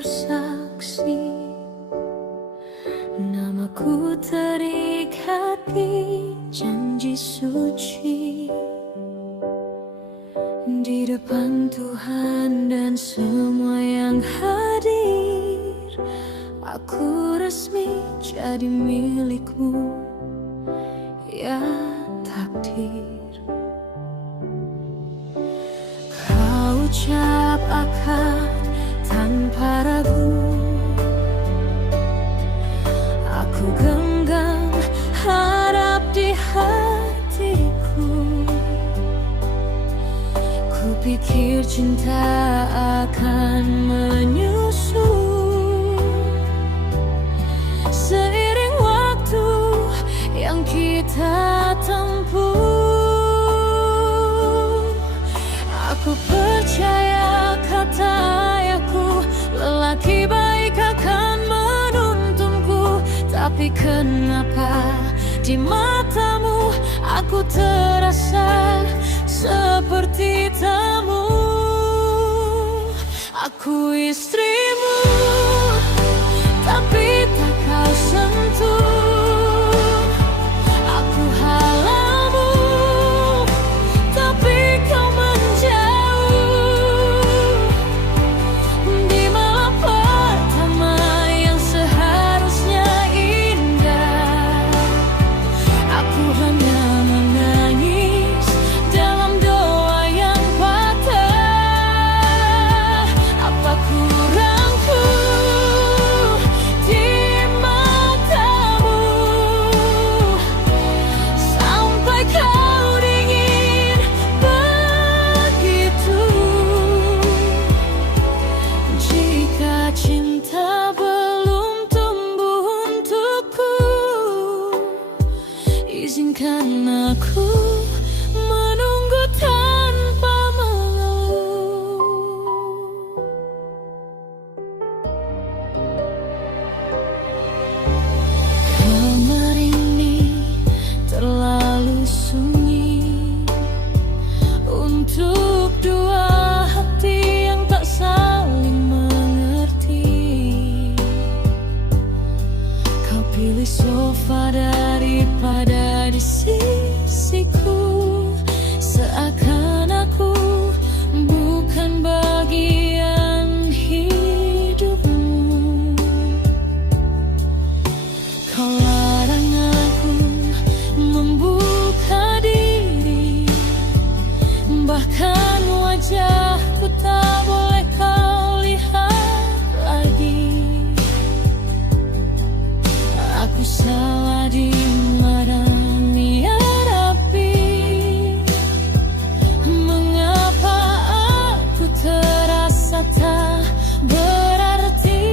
bersaksi, namaku terikat di janji suci di depan Tuhan dan semua yang hadir. Aku resmi jadi milikmu, ya takdir. Kau ucap akad tanpa ragu, aku genggam harap di hatiku. Kupikir cinta akan menyusul seiring waktu yang kita tempuh. Aku percaya kata ayahku, lelaki baik akan menuntunku. Tapi kenapa di matamu aku terasa seperti tamu? Aku istrimu, tapi tak kau sentuh. Aku halalmu, tapi kau menjauh. Di malam pertama yang seharusnya indah, aku hanya menangis dalam doa yang patah. Apa kurangku di matamu sampai kau dingin begitu? Jika cinta belum tumbuh untukku, izinkan aku menunggu tanpa mengeluh. Kamar ini terlalu sunyi untuk dua hati yang tak saling mengerti. Kau pilih sofa daripada di sisiku, seakan aku bukan bagian hidupmu. Kau larang aku membuka diri, bahkan wajahku tak boleh kau lihat lagi. Aku salah di mana ya Rabbi? Mengapa aku terasa tak berarti?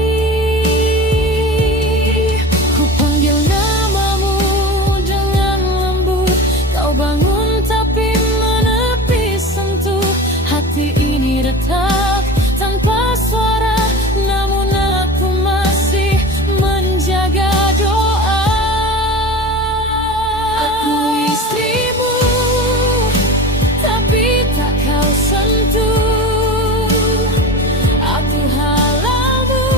Ku panggil namamu dengan lembut, kau bangun tapi menepis sentuh. Hati ini retak tanpa suara, namun aku masih menjaga doa. Aku istrimu, tapi tak kau sentuh. Aku halalmu,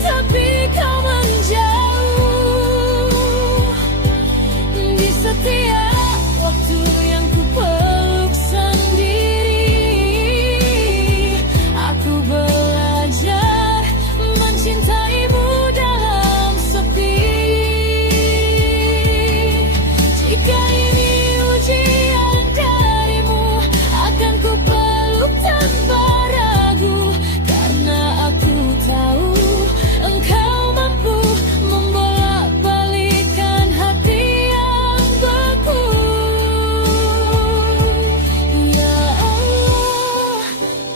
tapi kau menjauh. Di setiap waktu yang ku peluk sendiri, aku belajar mencintaimu dalam sepi. Jika ini ujian darimu, akan ku peluk tanpa ragu, karena aku tahu engkau mampu membolak-balikkan hati yang beku. Ya Allah,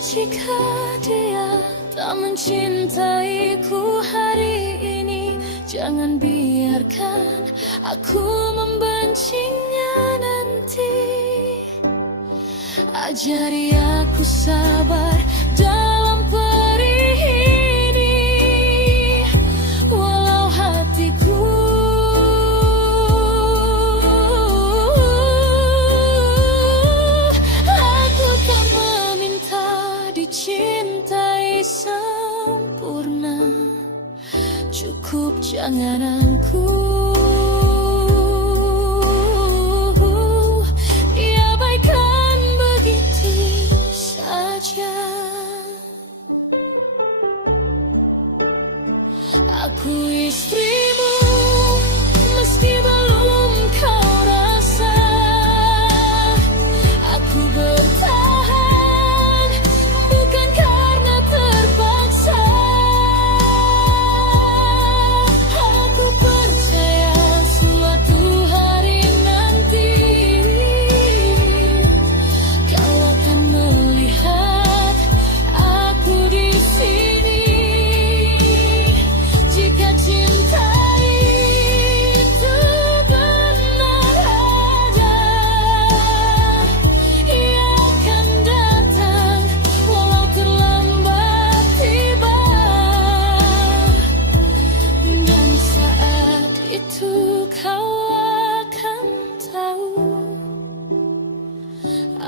jika dia tak mencintaiku hari ini, jangan biarkan aku membencinya nanti. Ajari aku sabar dalam perih ini, walau hatiku aku tak meminta dicintai.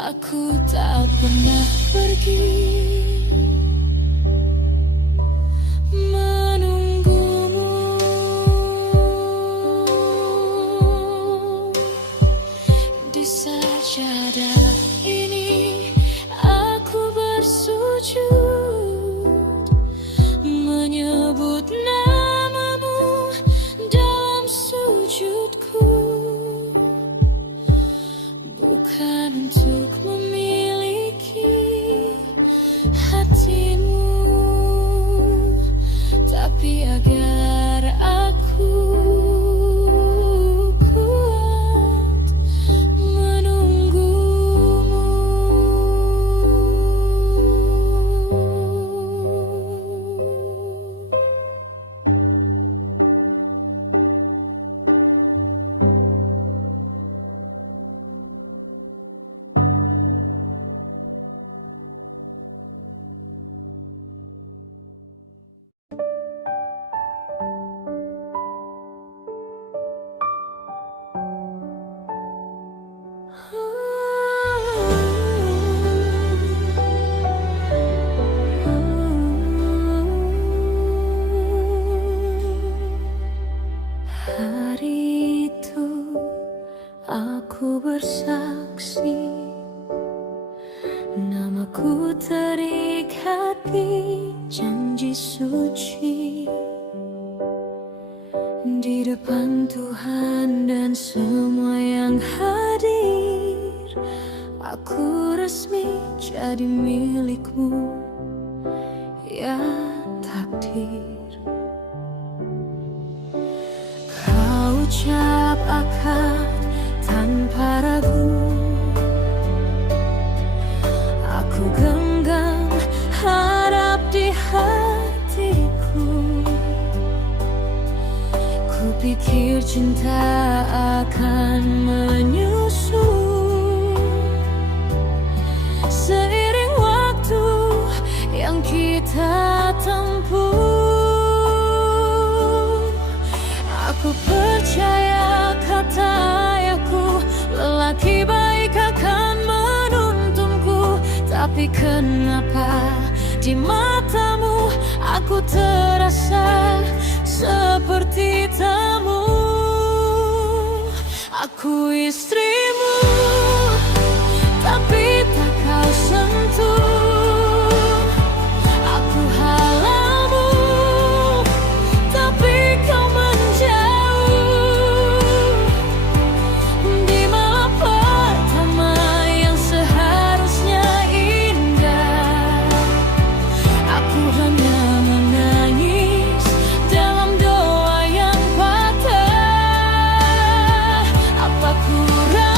Aku tak pernah pergi menunggumu di sajadah ini. Aku bersujud menyebut namamu dalam sujudku, bukan untuk memiliki hatimu, tapi agar aku kuat menunggumu. Hari itu aku bersaksi, namaku terikat di janji suci di depan Tuhan dan semua yang hadir. Aku resmi jadi milikmu, ya takdir. Kau ucap akan tanpa ragu, aku genggam harap di hatiku. Kupikir cinta akan menyusul seiring waktu yang kita tempuh. Aku percaya kata ayahku, lelaki baik akan menuntunku. Tapi kenapa di matamu aku terasa seperti tamu? Aku istrimu, tapi tak kau sentuh. Aku halalmu, tapi kau menjauh. Di malam pertama yang seharusnya indah, aku hanya menangis dalam doa yang patah. Apa kurang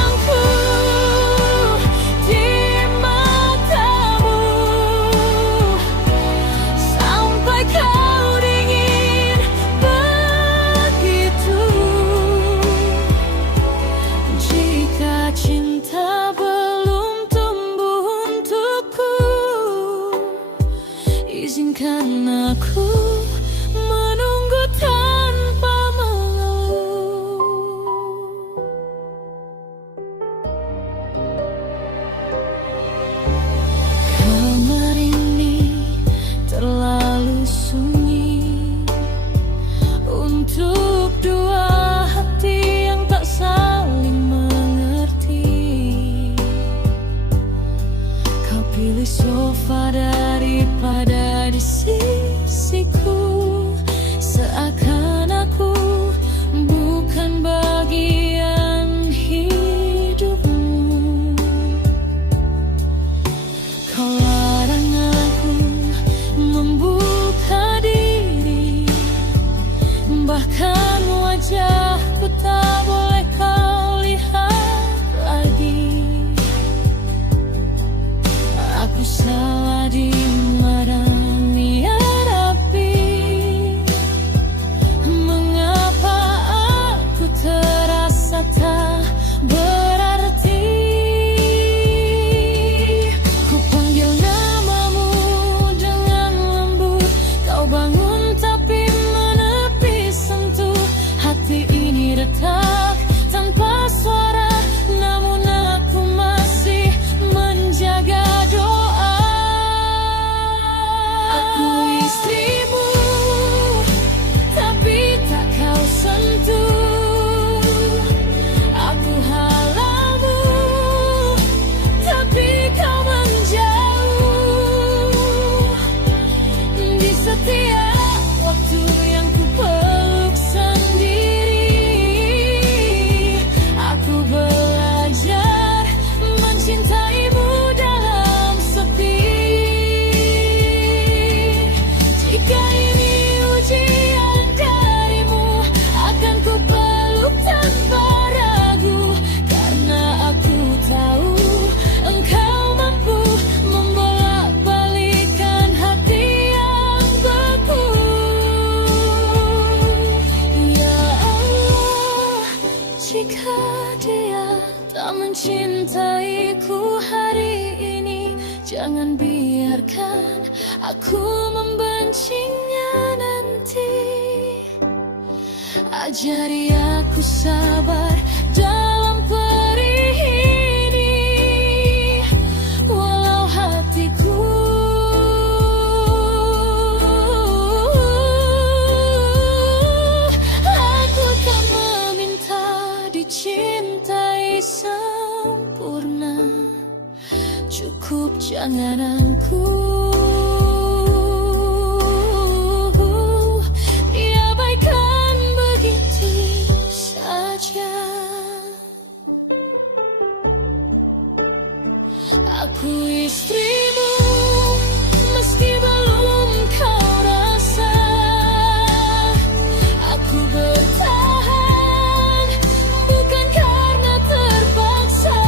tak mencintaiku hari ini, jangan biarkan aku membencinya nanti. Ajari aku sabar dalam perih ini, walau hatiku aku tak meminta dicintai sempurna, cukup jangan aku diabaikan begitu saja. Aku istrimu, meski belum kau rasa. Aku bertahan bukan karena terpaksa.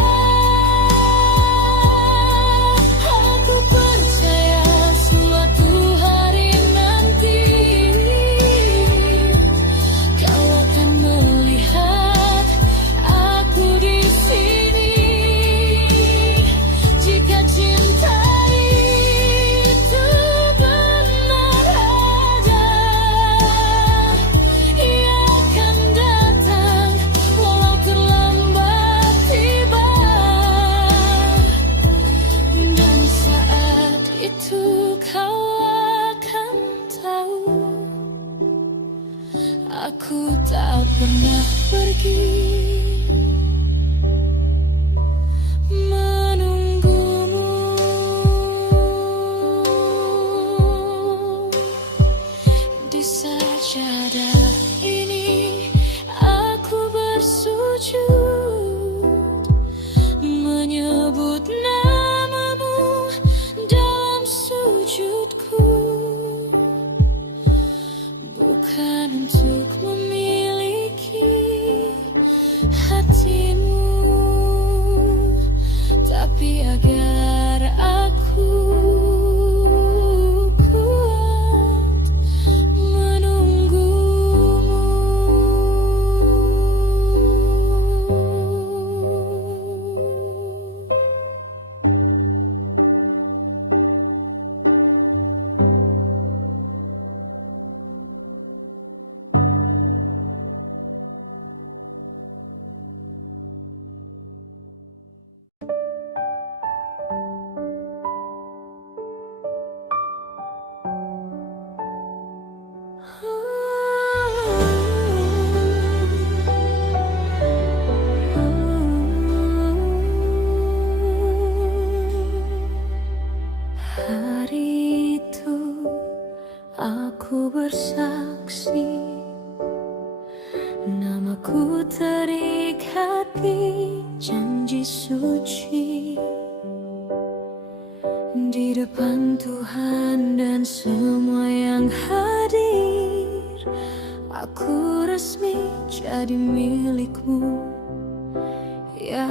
Aku percaya suatu hari nanti kau akan melihat aku di sini. Jika cinta itu benar ada, ia akan datang walau terlambat tiba. Dan saat itu kau akan tahu, aku tak pernah pergi menunggumu di sajadah ini. Aku bersujud menyebut namamu dalam sujudku, bukan untuk memiliki hatimu, tapi agar aku kuat menunggumu. Hari itu aku bersaksi, namaku terikat di janji suci di depan Tuhan dan semua yang hadir. Aku resmi jadi milikmu, ya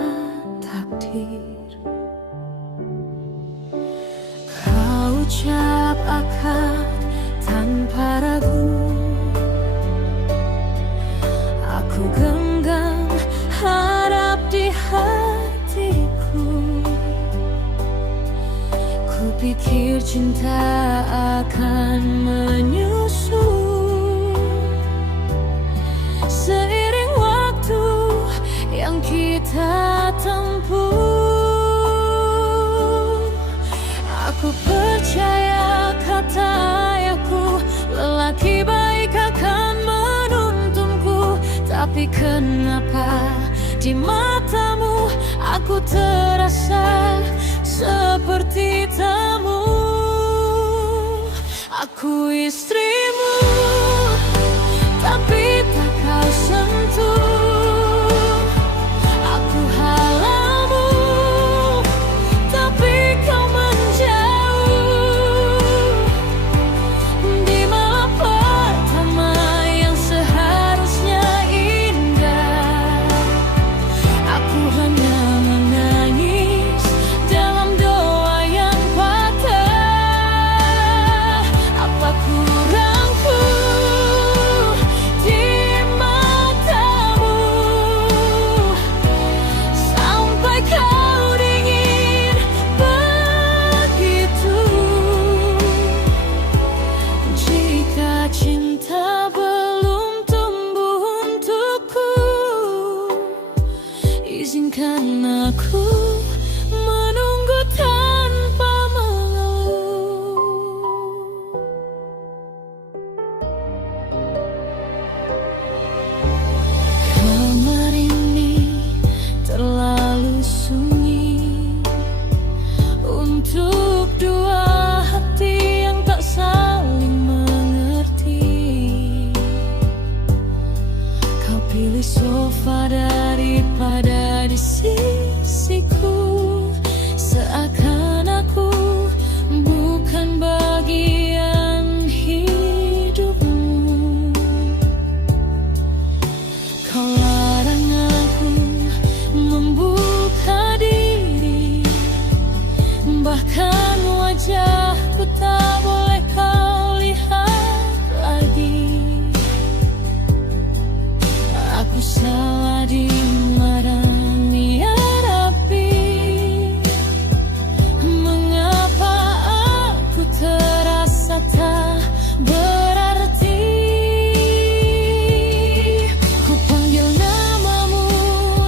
takdir. Kau ucap akad tanpa ragu, aku genggam harap di hatiku. Kupikir cinta akan menyusul seiring waktu yang kita tempuh. Aku percaya kata ayahku, lelaki baik akan menuntunku. Tapi kenapa di matamu aku terasa seperti tamu? Aku istrimu, tapi tak kau sentuh. Aku halalmu, tapi kau menjauh. Di malam pertama yang seharusnya indah, aku hanya menangis dalam doa yang patah. Apa kurang aku menunggu tanpa mengeluh. Kamar ini terlalu sunyi untuk dua hati yang tak saling mengerti. Kau pilih sofa daripada di sisiku, seakan aku bukan bagian hidupmu. Kau larang aku membuka diri, bahkan wajahku tak boleh kau lihat lagi. Aku salah di marahnya rapi. Mengapa aku terasa tak berarti? Ku panggil namamu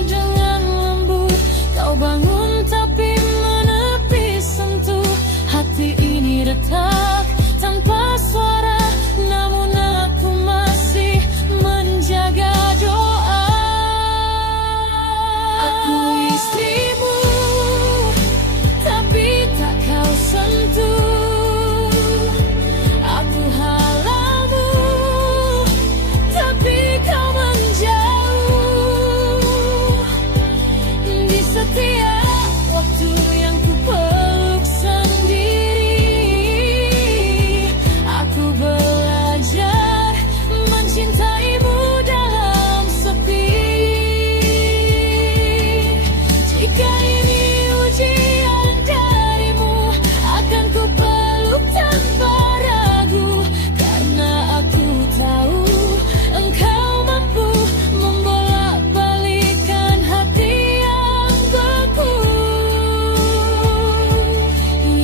dengan lembut, kau bangun tapi menepi sentuh. Hati ini retak tanpa suara, namun aku masih menjaga doa. Aku istrimu, tapi tak kau sentuh. Aku halalmu, tapi kau menjauh. Di setiap waktu yang ku peluk sendiri, aku belajar mencintaimu dalam sepi. Jika ini ujian darimu, akan ku peluk tanpa ragu, karena aku tahu engkau mampu membolak-balikkan hati yang beku.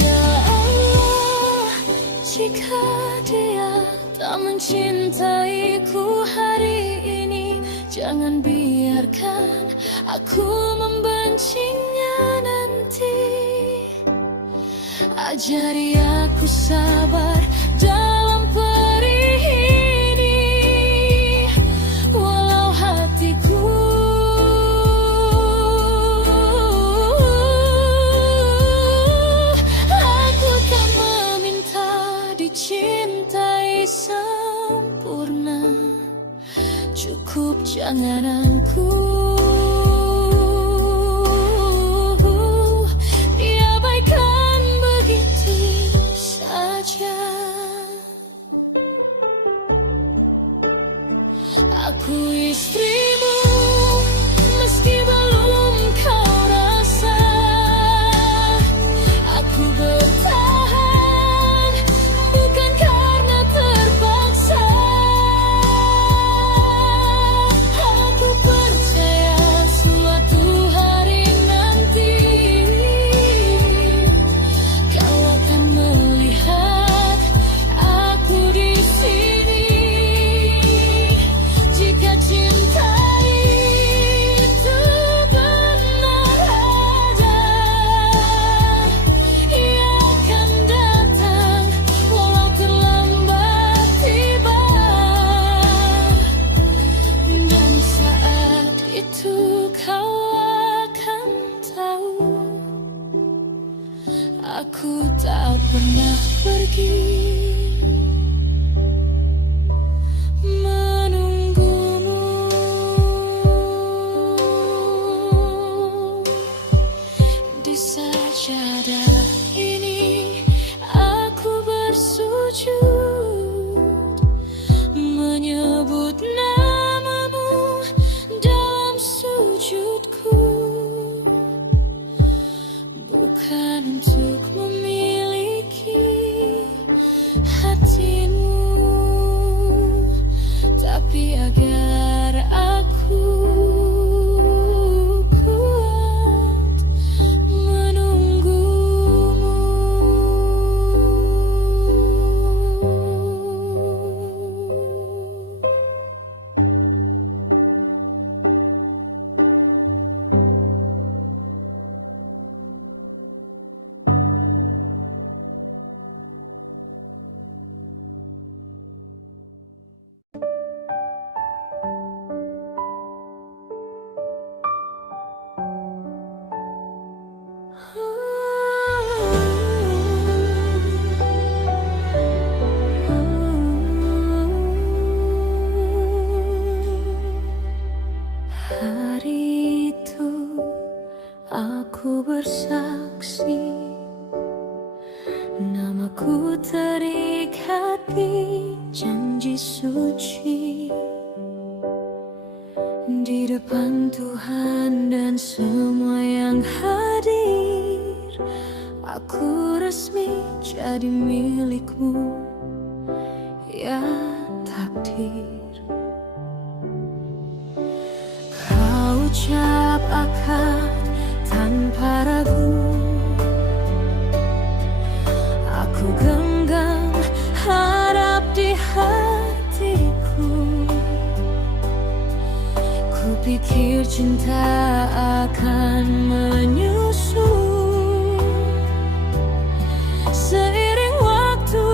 Ya Allah, jika dia tak mencintaiku hari ini, jangan biarkan aku membencinya nanti. Ajari aku sabar dalam perih ini, walau hatiku aku tak meminta dicintai sempurna. Cukup jangan aku diabaikan begitu saja. Aku istrimu, meski belum kau rasa. Aku bertahan bukan karena terpaksa. Aku percaya suatu hari nanti kau akan melihat aku di sini. Jika cinta itu benar ada, ia akan datang walau terlambat tiba. Dan saat itu kau akan tahu, aku tak pernah pergi menunggumu. Di sajadah ini aku bersujud, menyebut namamu dalam sujudku, bukan untuk memiliki hatimu, tapi agar aku kuat menunggu. Aku bersaksi, namaku terikat di janji suci di depan Tuhan dan semua yang hadir. Aku resmi jadi milikmu, ya takdir. Kau ucap akad tanpa ragu, aku genggam harap di hatiku. Kupikir cinta akan menyusul seiring waktu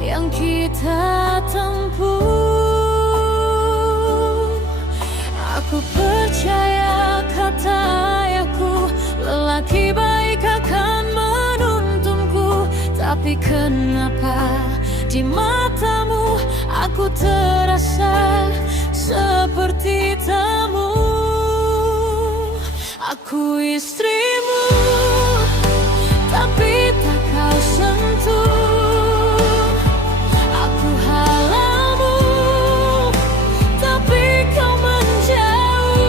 yang kita tempuh. Aku percaya kata ayahku, lelaki baik akan menuntunku. Tapi kenapa di matamu aku terasa seperti tamu? Aku istrimu, tapi tak kau sentuh. Aku halalmu, tapi kau menjauh.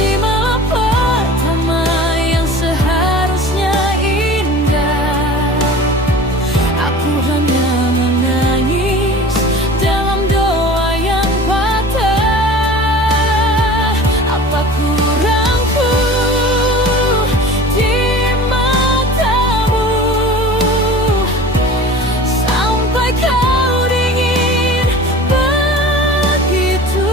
Di malam pertama yang seharusnya indah, aku hanya menangis dalam doa yang patah. Apa kurangku di matamu sampai kau dingin begitu?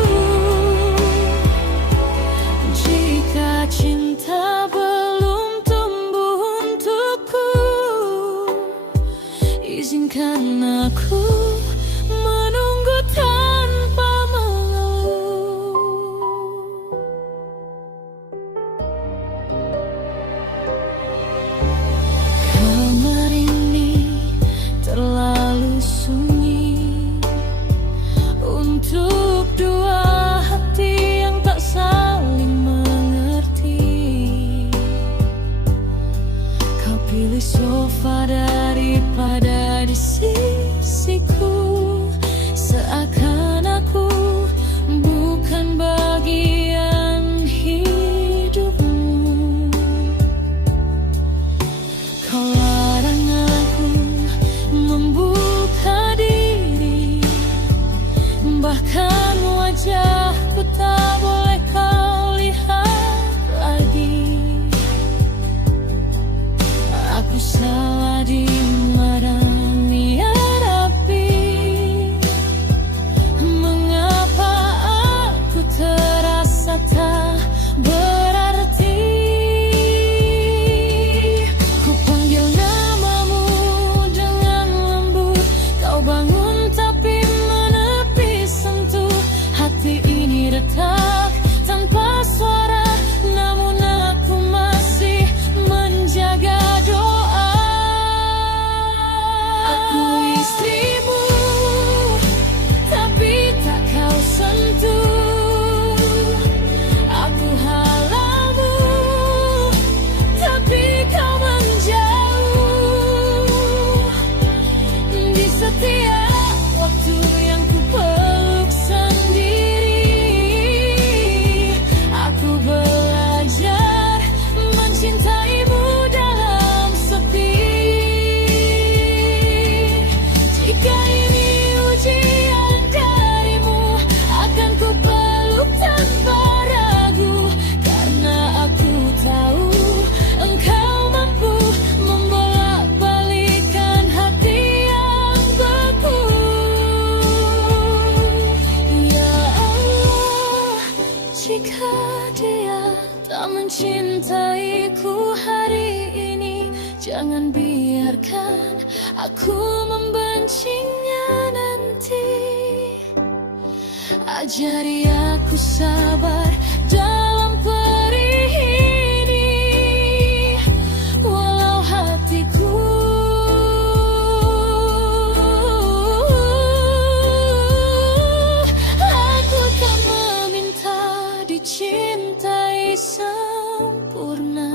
Jika cinta belum tumbuh untukku, izinkan aku menunggu tanpa mengeluh. Kamar ini terlalu sunyi untuk dua hati yang tak saling mengerti. Kau pilih sofa daripada di sisiku, seakan aku bukan bagian hidupmu. Kau larang aku membuka diri, bahkan wajahku tak boleh kau lihat lagi. Aku salah di melarang ya Rabbi. Mengapa aku terasa tak berarti? Ku panggil namamu dengan lembut, kau bangun tapi menepi sentuh. Hati ini retak tanpa suara, namun aku masih menjaga doa. Aku istrimu, tapi tak kau sentuh. Aku halalmu, tapi kau menjauh. Di setiap waktu yang ku peluk sendiri, aku belajar mencintaimu dalam sepi. Jika ini ujian darimu, akan ku peluk tanpa ragu, karena aku tahu engkau mampu membolak-balikkan hati yang beku. Ya Allah, jika dia tak mencintaiku hari ini, jangan biarkan aku membencinya nanti. Ajari aku sabar dalam perih ini, walau hatiku aku tak meminta dicintai. sempurna,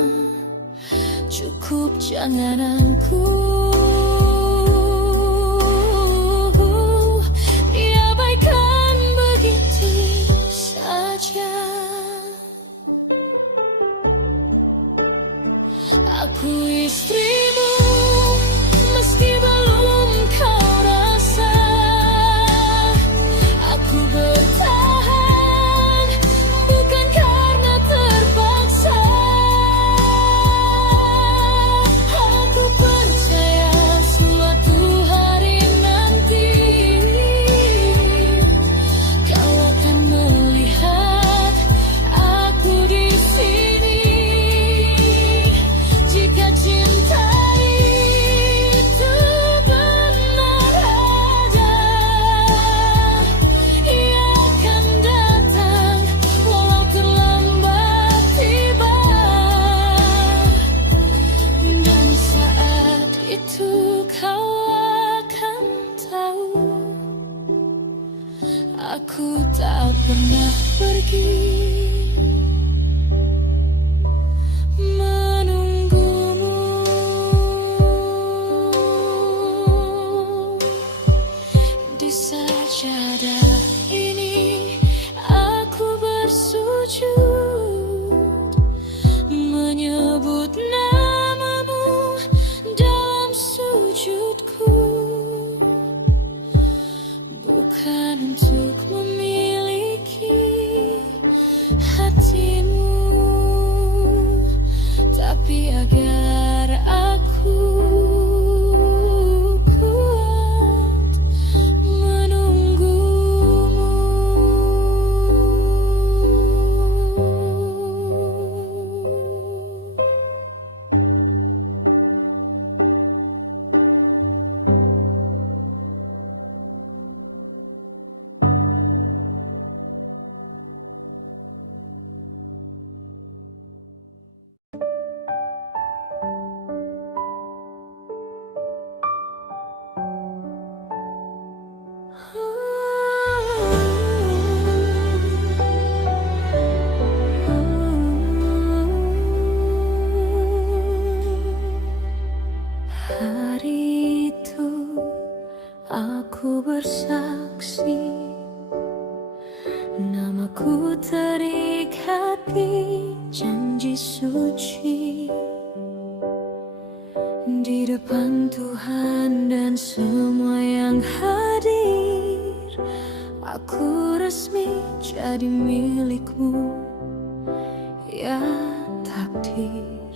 cukup jangan aku diabaikan begitu saja. Aku istrimu, meski belum kau rasa. Aku bertahan, bukan karena terpaksa. Aku percaya suatu hari nanti kau akan melihat aku di sini. Jika cinta itu benar ada, ia akan datang walau terlambat tiba. Dan saat itu kau akan tahu, aku tak pernah pergi menunggumu. Di sajadah ini aku bersujud, menyebut namamu dalam sujudku. Bukan untuk memiliki hatimu, tapi agar aku kuat menunggumu. Hari itu aku bersaksi, namaku terikat di janji suci di depan Tuhan dan semua yang hadir. Aku resmi jadi milikmu, ya takdir.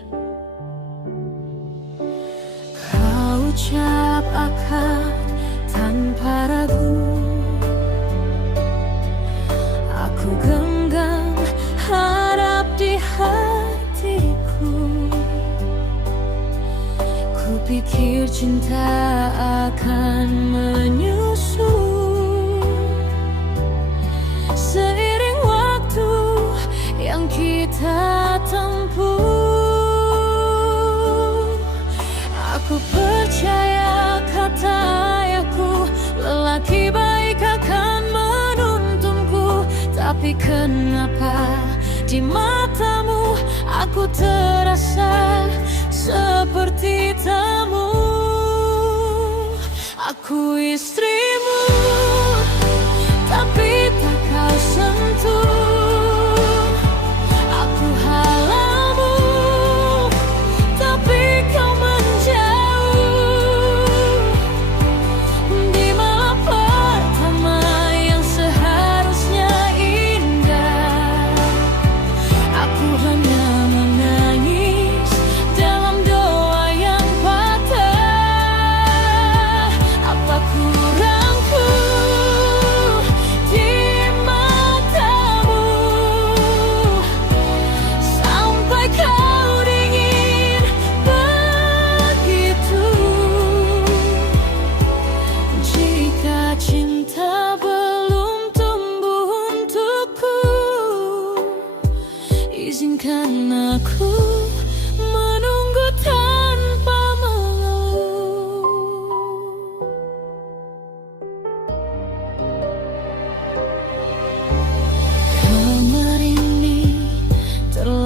Kau ucap akad tanpa ragu, aku genggam harap di hatiku. Kupikir cinta akan menyusul seiring waktu yang kita tempuh. Aku percaya kata ayahku, lelaki baik akan menuntunku. Tapi kenapa di matamu aku terasa seperti tamu? Aku istrimu, tapi tak kau sentuh. Aku halalmu, tapi kau menjauh. Di malam pertama yang seharusnya indah, aku hanya menangis dalam doa yang patah. Apa kurangku di matamu sampai kau dingin begitu? Jika cinta belum tumbuh untukku, izinkan aku menunggu tanpa mengeluh. Kamar ini terlalu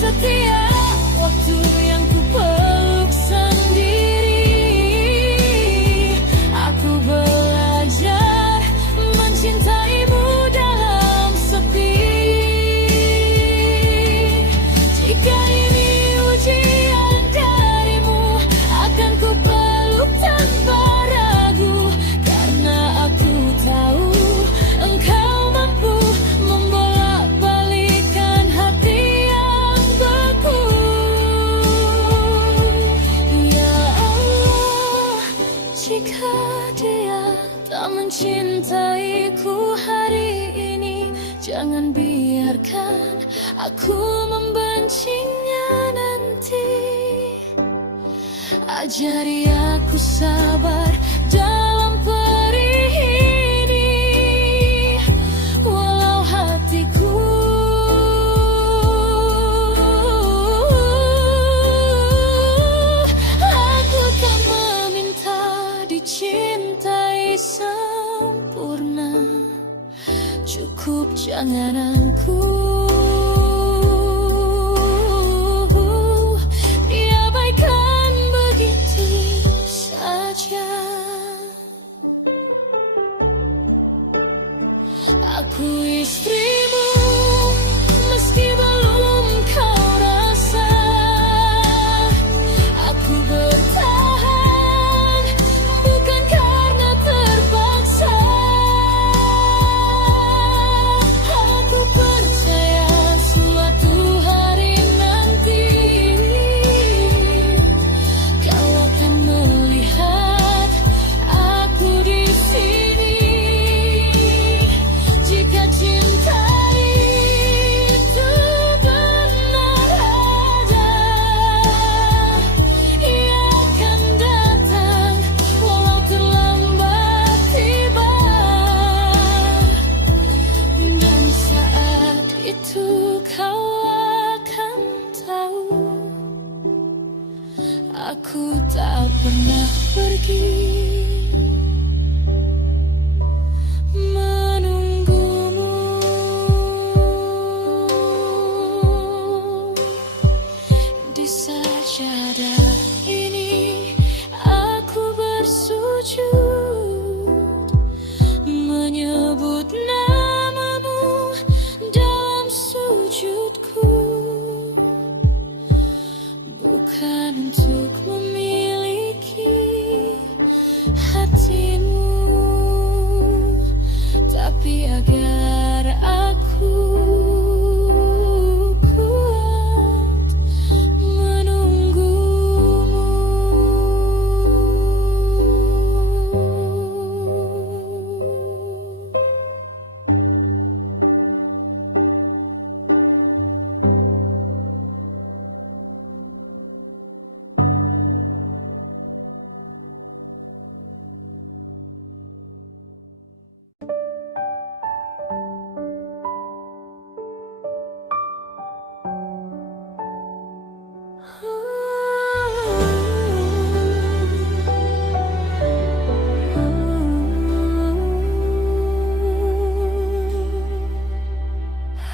Setiap waktu yang ku peluk sendiri, aku belajar mencintaimu dalam sepi. Jika ini ujian darimu, akan ku peluk tanpa ragu, karena aku tahu engkau mampu membolak-balikkan hati yang beku. Ya Allah, jika dia tak mencintaiku hari ini, jangan biarkan aku membencinya nanti. Ajari aku sabar dalam perih ini, walau hatiku aku tak meminta dicintai sempurna, cukup jangan aku diabaikan begitu saja. Aku istrimu, meski belum kau rasa. Aku bertahan, bukan karena terpaksa. Aku percaya suatu hari nanti kau akan melihat aku di sini. Jika cinta itu benar ada, ia akan datang walau terlambat tiba. Dan saat itu kau akan tahu, aku tak pernah pergi menunggumu. Di sajadah ini aku bersujud, menyebut namamu dalam sujudku, bukan untuk memiliki hatimu, tapi agar aku kuat menunggumu.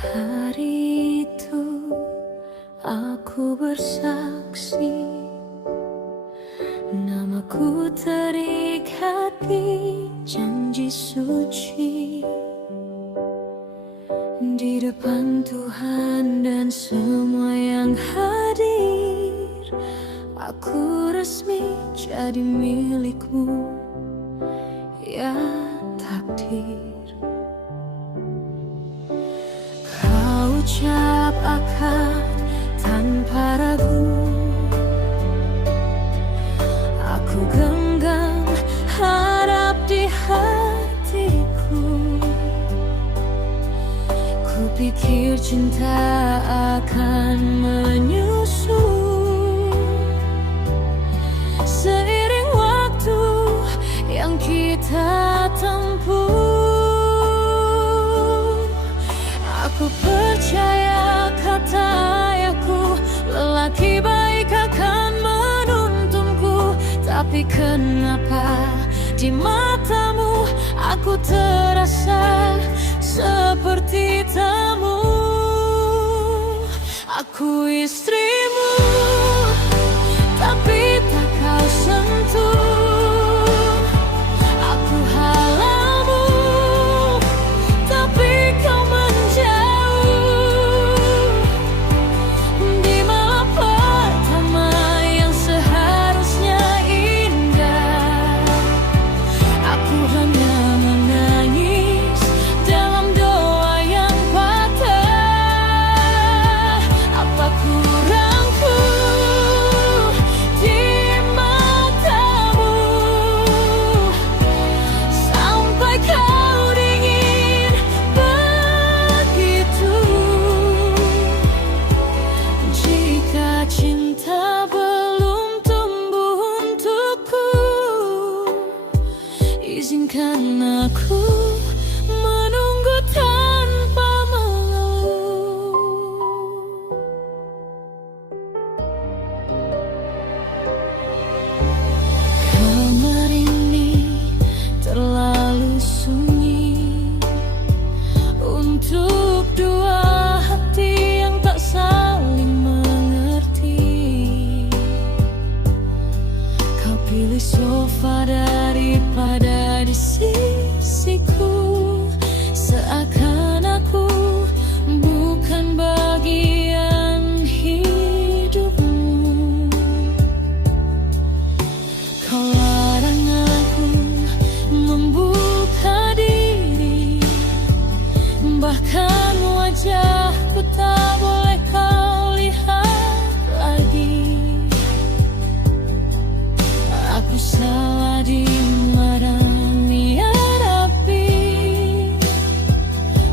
Hari itu aku bersaksi, namaku terikat di janji suci di depan Tuhan dan semua yang hadir. Aku resmi jadi milikmu, ya takdir. Kau ucap akad tanpa ragu, aku genggam harap di hatiku. Kupikir cinta akan menyusul seiring waktu yang kita tempuh. Aku percaya kata ayahku, lelaki baik akan menuntunku. Tapi kenapa di matamu aku terasa seperti tamu? Aku Aku istrimu, tapi tak kau sentuh. Aku halalmu, tapi kau menjauh. Di malam pertama yang seharusnya indah, aku hanya menangis dalam doa yang patah. Apa kurangku di matamu, sampai kau dingin begitu? Jika cinta belum tumbuh untukku, izinkan aku menunggu tanpa mengeluh. Kamar ini terlalu sunyi untuk dua hati yang tak saling mengerti. Kau pilih sofa daripada di sisiku, seakan aku bukan bagian hidupmu. Kau larang aku membuka diri, bahkan wajahku tak boleh kau lihat lagi. Aku salah di mana niat api.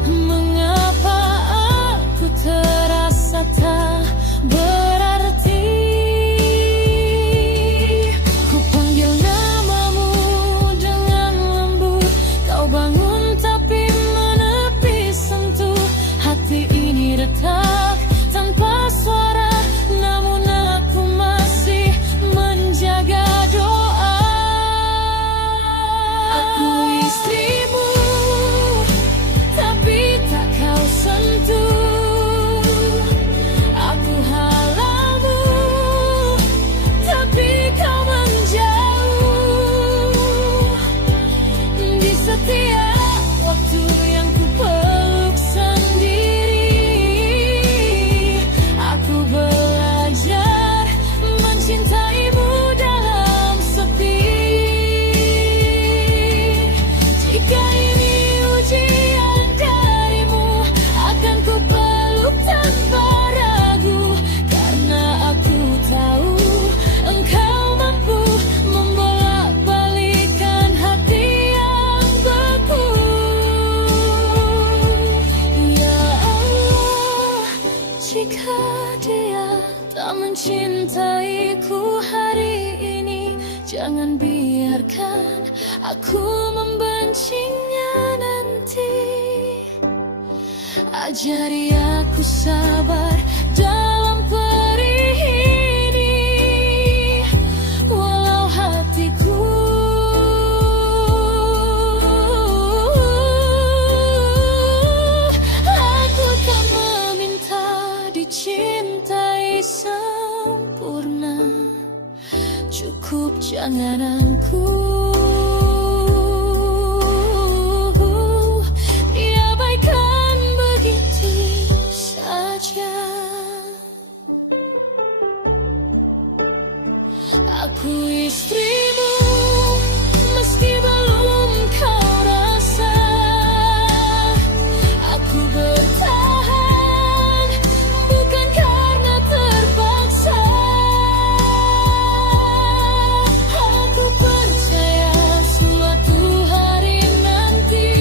Mengapa aku terasa tak berarti? Ku panggil namamu dengan lembut, kau bangun tapi menepis sentuh. Hati ini retak tanpa suara, namun aku masih menjaga doa. Aku istrimu, tapi tak kau sentuh. Aku halalmu, tapi kau menjauh. Di setiap waktu yang ku peluk sendiri, aku belajar mencintaimu dalam sepi. Jika ini ujian darimu, akan ku peluk tanpa ragu, karena aku tahu engkau mampu membolak-balikkan hati yang beku. Ya Allah, jika dia tak mencintaiku hari ini, jangan biarkan aku membencinya nanti. Ajari aku sabar dalam perih ini, walau hatiku aku tak meminta dicintai sempurna. Cukup jangan aku diabaikan begitu saja. Aku istrimu, meski belum kau rasa. Aku bertahan bukan karena terpaksa. Aku percaya suatu hari nanti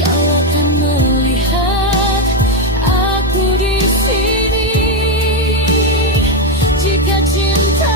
kau akan melihat aku di sini. Jika cinta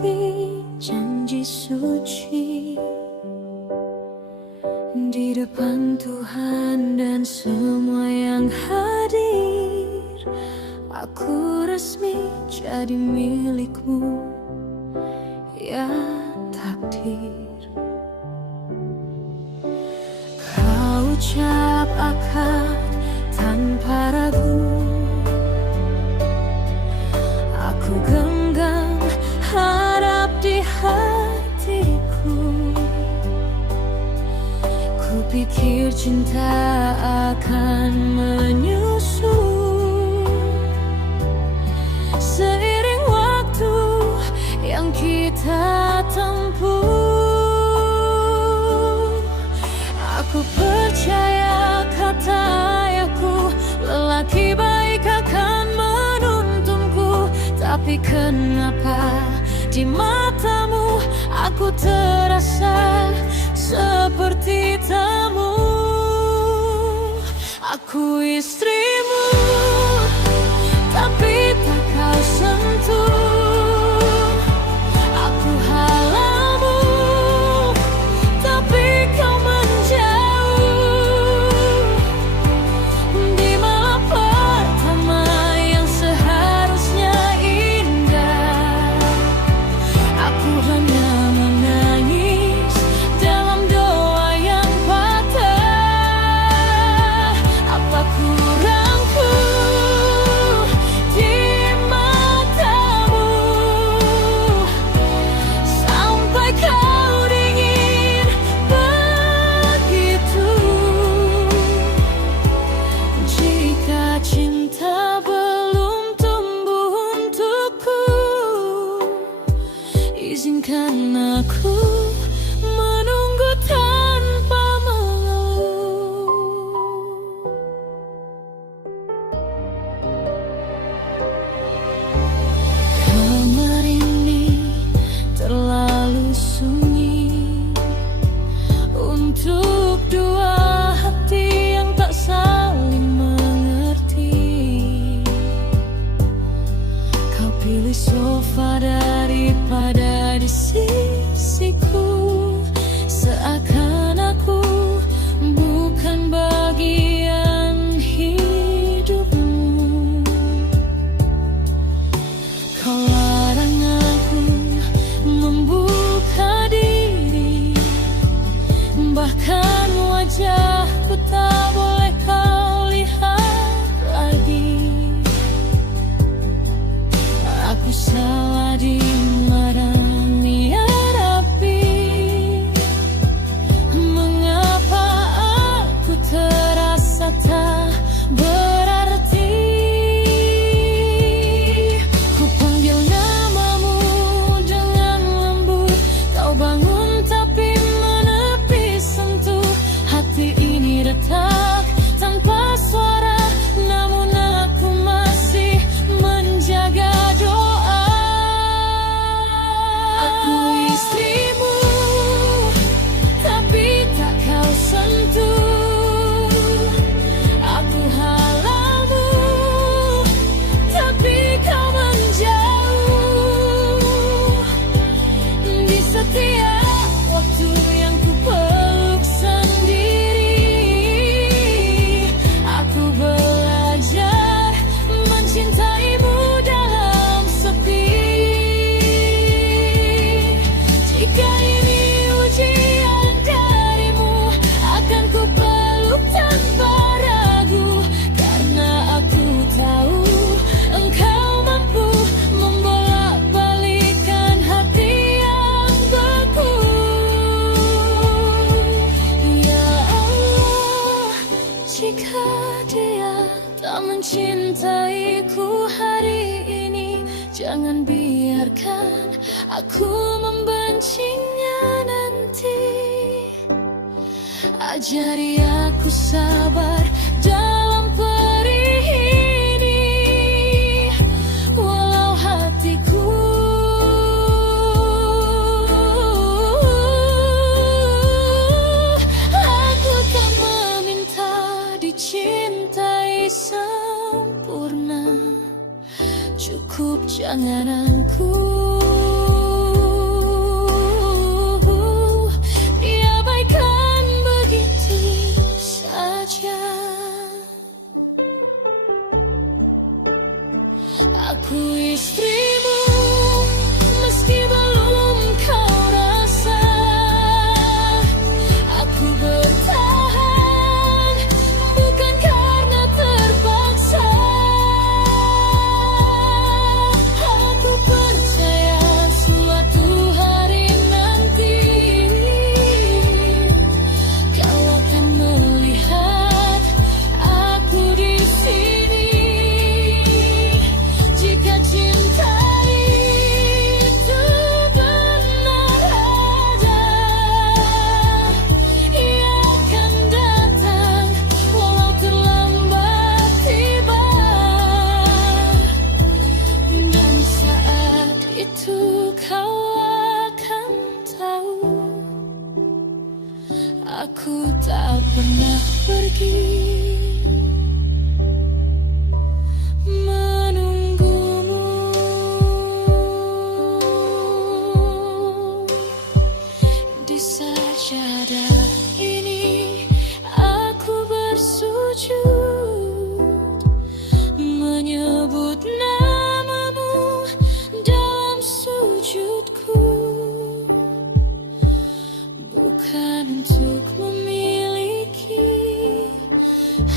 menepi janji suci di depan Tuhan dan semua yang hadir. Aku resmi jadi milikmu, ya takdir. Kau ucap akad tanpa ragu, aku genggam harap di hatiku. Kupikir cinta akan menyusul seiring waktu yang kita tempuh. Aku percaya kata ayahku, lelaki baik akan menuntunku. Tapi kenapa di matamu aku terasa seperti tamu? Aku istrimu, tapi tak kau sentuh. Aku halalmu, tapi kau menjauh. Di malam pertama yang seharusnya indah, aku hanya menangis dalam doa yang patah. Apa kurangku di matamu sampai kau dingin begitu? Jika cinta belum tumbuh untukku, izinkan aku menunggu tanpa mengeluh. Kamar ini terlalu sunyi untuk dua hati yang tak saling mengerti. Kau pilih sofa daripada di sisiku, seakan aku bukan bagian hidupmu. Kau larang aku membuka diri, bahkan wajahku tak boleh kau lihat lagi. Aku salah di mana ya Rabbi? Mengapa aku terasa tak berarti? Ku panggil namamu dengan lembut, kau bangun tapi menepi sentuh. Hati ini retak tanpa suara, namun aku masih menjaga doa. Aku istrimu, tapi tak kau sentuh. Aku halalmu, tapi kau menjauh. Di setiap waktu yang ku peluk sendiri, aku belajar mencintaimu dalam sepi. Jika ini ujian darimu, akan ku peluk tanpa ragu, karena aku tahu engkau mampu membolak-balikkan hati yang beku. Ya Allah, jika dia tak mencintaiku hari ini, jangan biarkan aku membencinya nanti. Ajari aku sabar dalam perih ini, walau hatiku aku tak meminta dicintai sempurna. Cukup jangan aku Aku tak pernah pergi menunggumu di sajadah ini. Aku bersujud menyebut namamu dalam sujudku, bukan untuk memiliki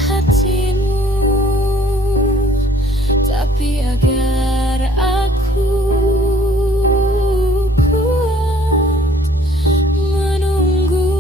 hatimu, tapi agar aku kuat menunggumu.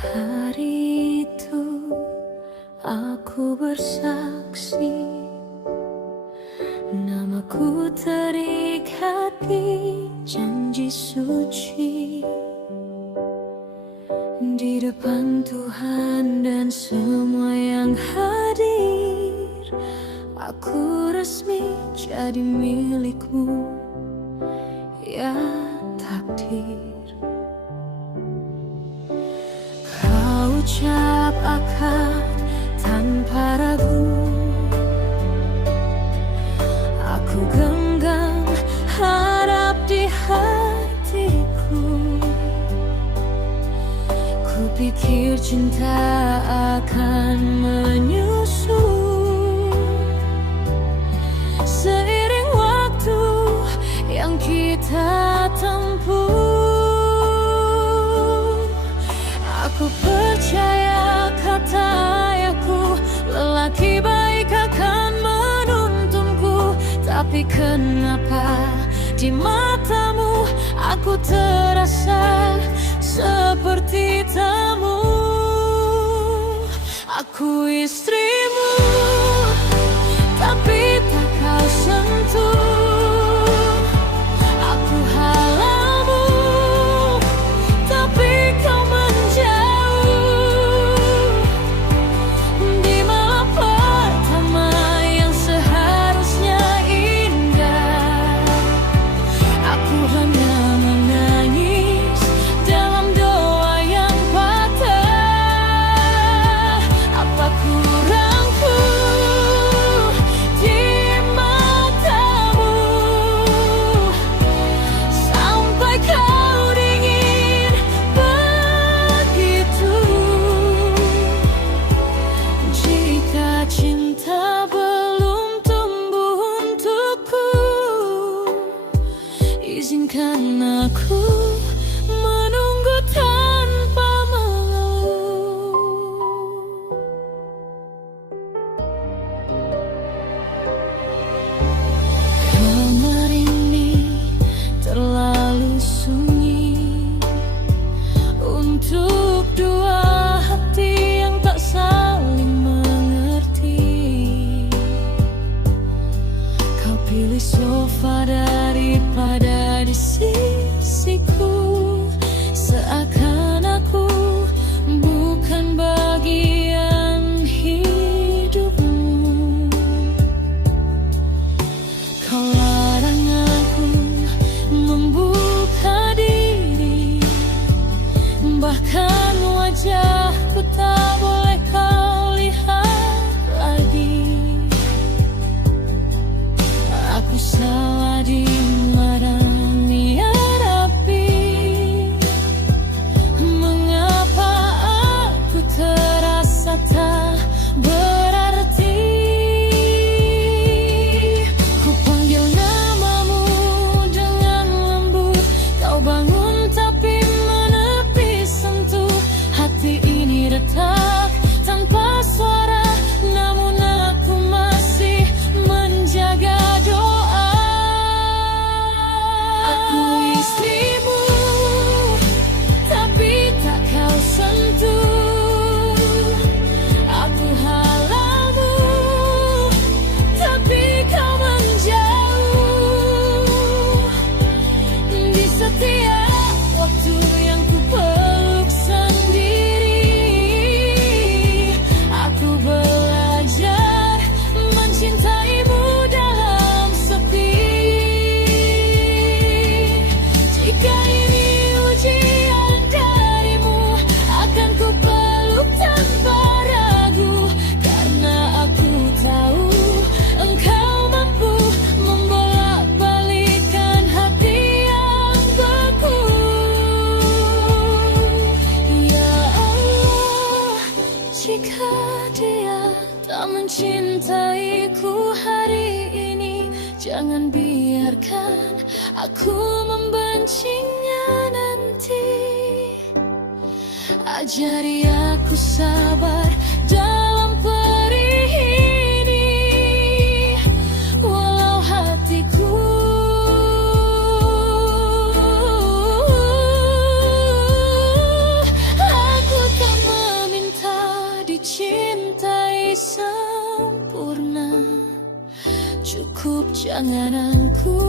Hari itu aku bersaksi, namaku terikat di janji suci di depan Tuhan dan semua yang hadir. Aku resmi jadi milikmu, ya takdir. Kau ucap akad tanpa ragu, aku genggam harap di hatiku. Kupikir cinta akan menyusul seiring waktu yang kita tempuh. Aku percaya kata ayahku, lelaki baik akan menuntunku. Tapi kenapa di matamu aku terasa seperti tamu? Aku istrimu, tapi tak kau sentuh. Aku halalmu, tapi kau menjauh. Di malam pertama yang seharusnya indah, aku hanya menangis dalam doa yang patah. Apa kurang jika dia tak mencintaiku hari ini, jangan biarkan aku membencinya nanti. Ajari aku sabar dalam perih ini, walau hatiku aku tak meminta dicintai sempurna, cukup jangan aku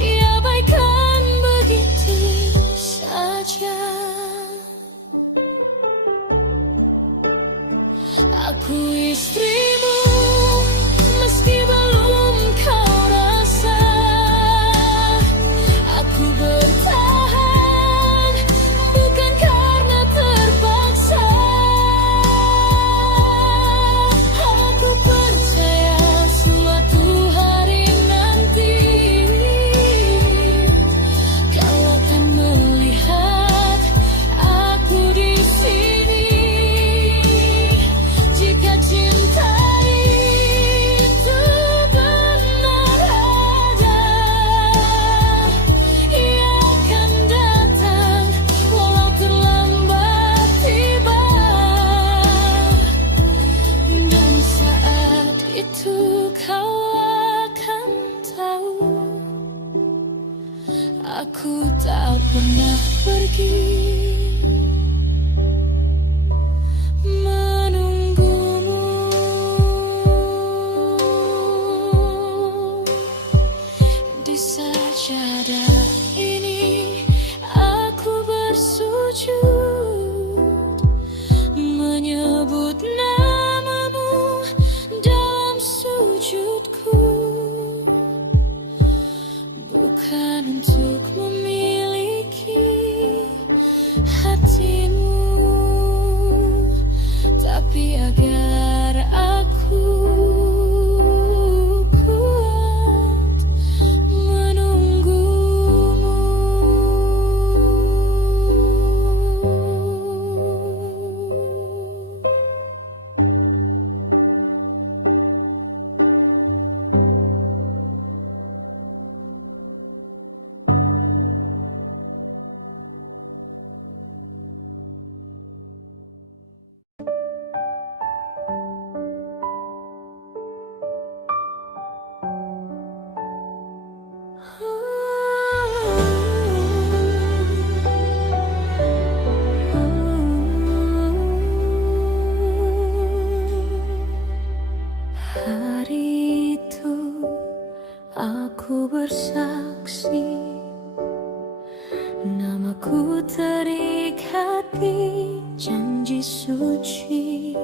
diabaikan begitu saja. Aku istrimu, meski belum kau rasa. Aku bertahan bukan karena terpaksa. Aku percaya suatu hari nanti kau akan melihat aku di sini. Jika cinta itu benar ada, ia akan datang walau terlambat tiba. Dan saat itu kau akan tahu, aku tak pernah pergi menunggumu di sajadah ini. Aku bersujud menyebut namamu dalam sujudku, bukan untuk memiliki hatimu, tapi agar aku kuat menunggumu. Hari itu aku bersaksi, namaku terikat di janji suci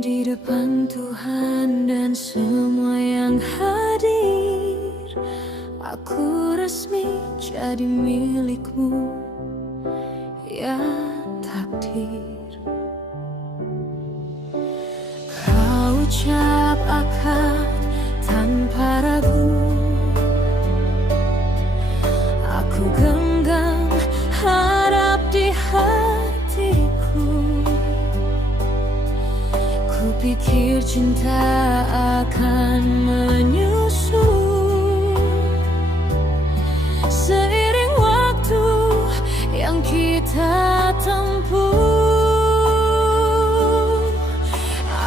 di depan Tuhan dan semua yang hadir. Aku resmi jadi milikmu, ya takdir. Kau ucap akad tanpa ragu, aku genggam harap di hatiku. Kupikir cinta akan menyusul seiring waktu yang kita tempuh.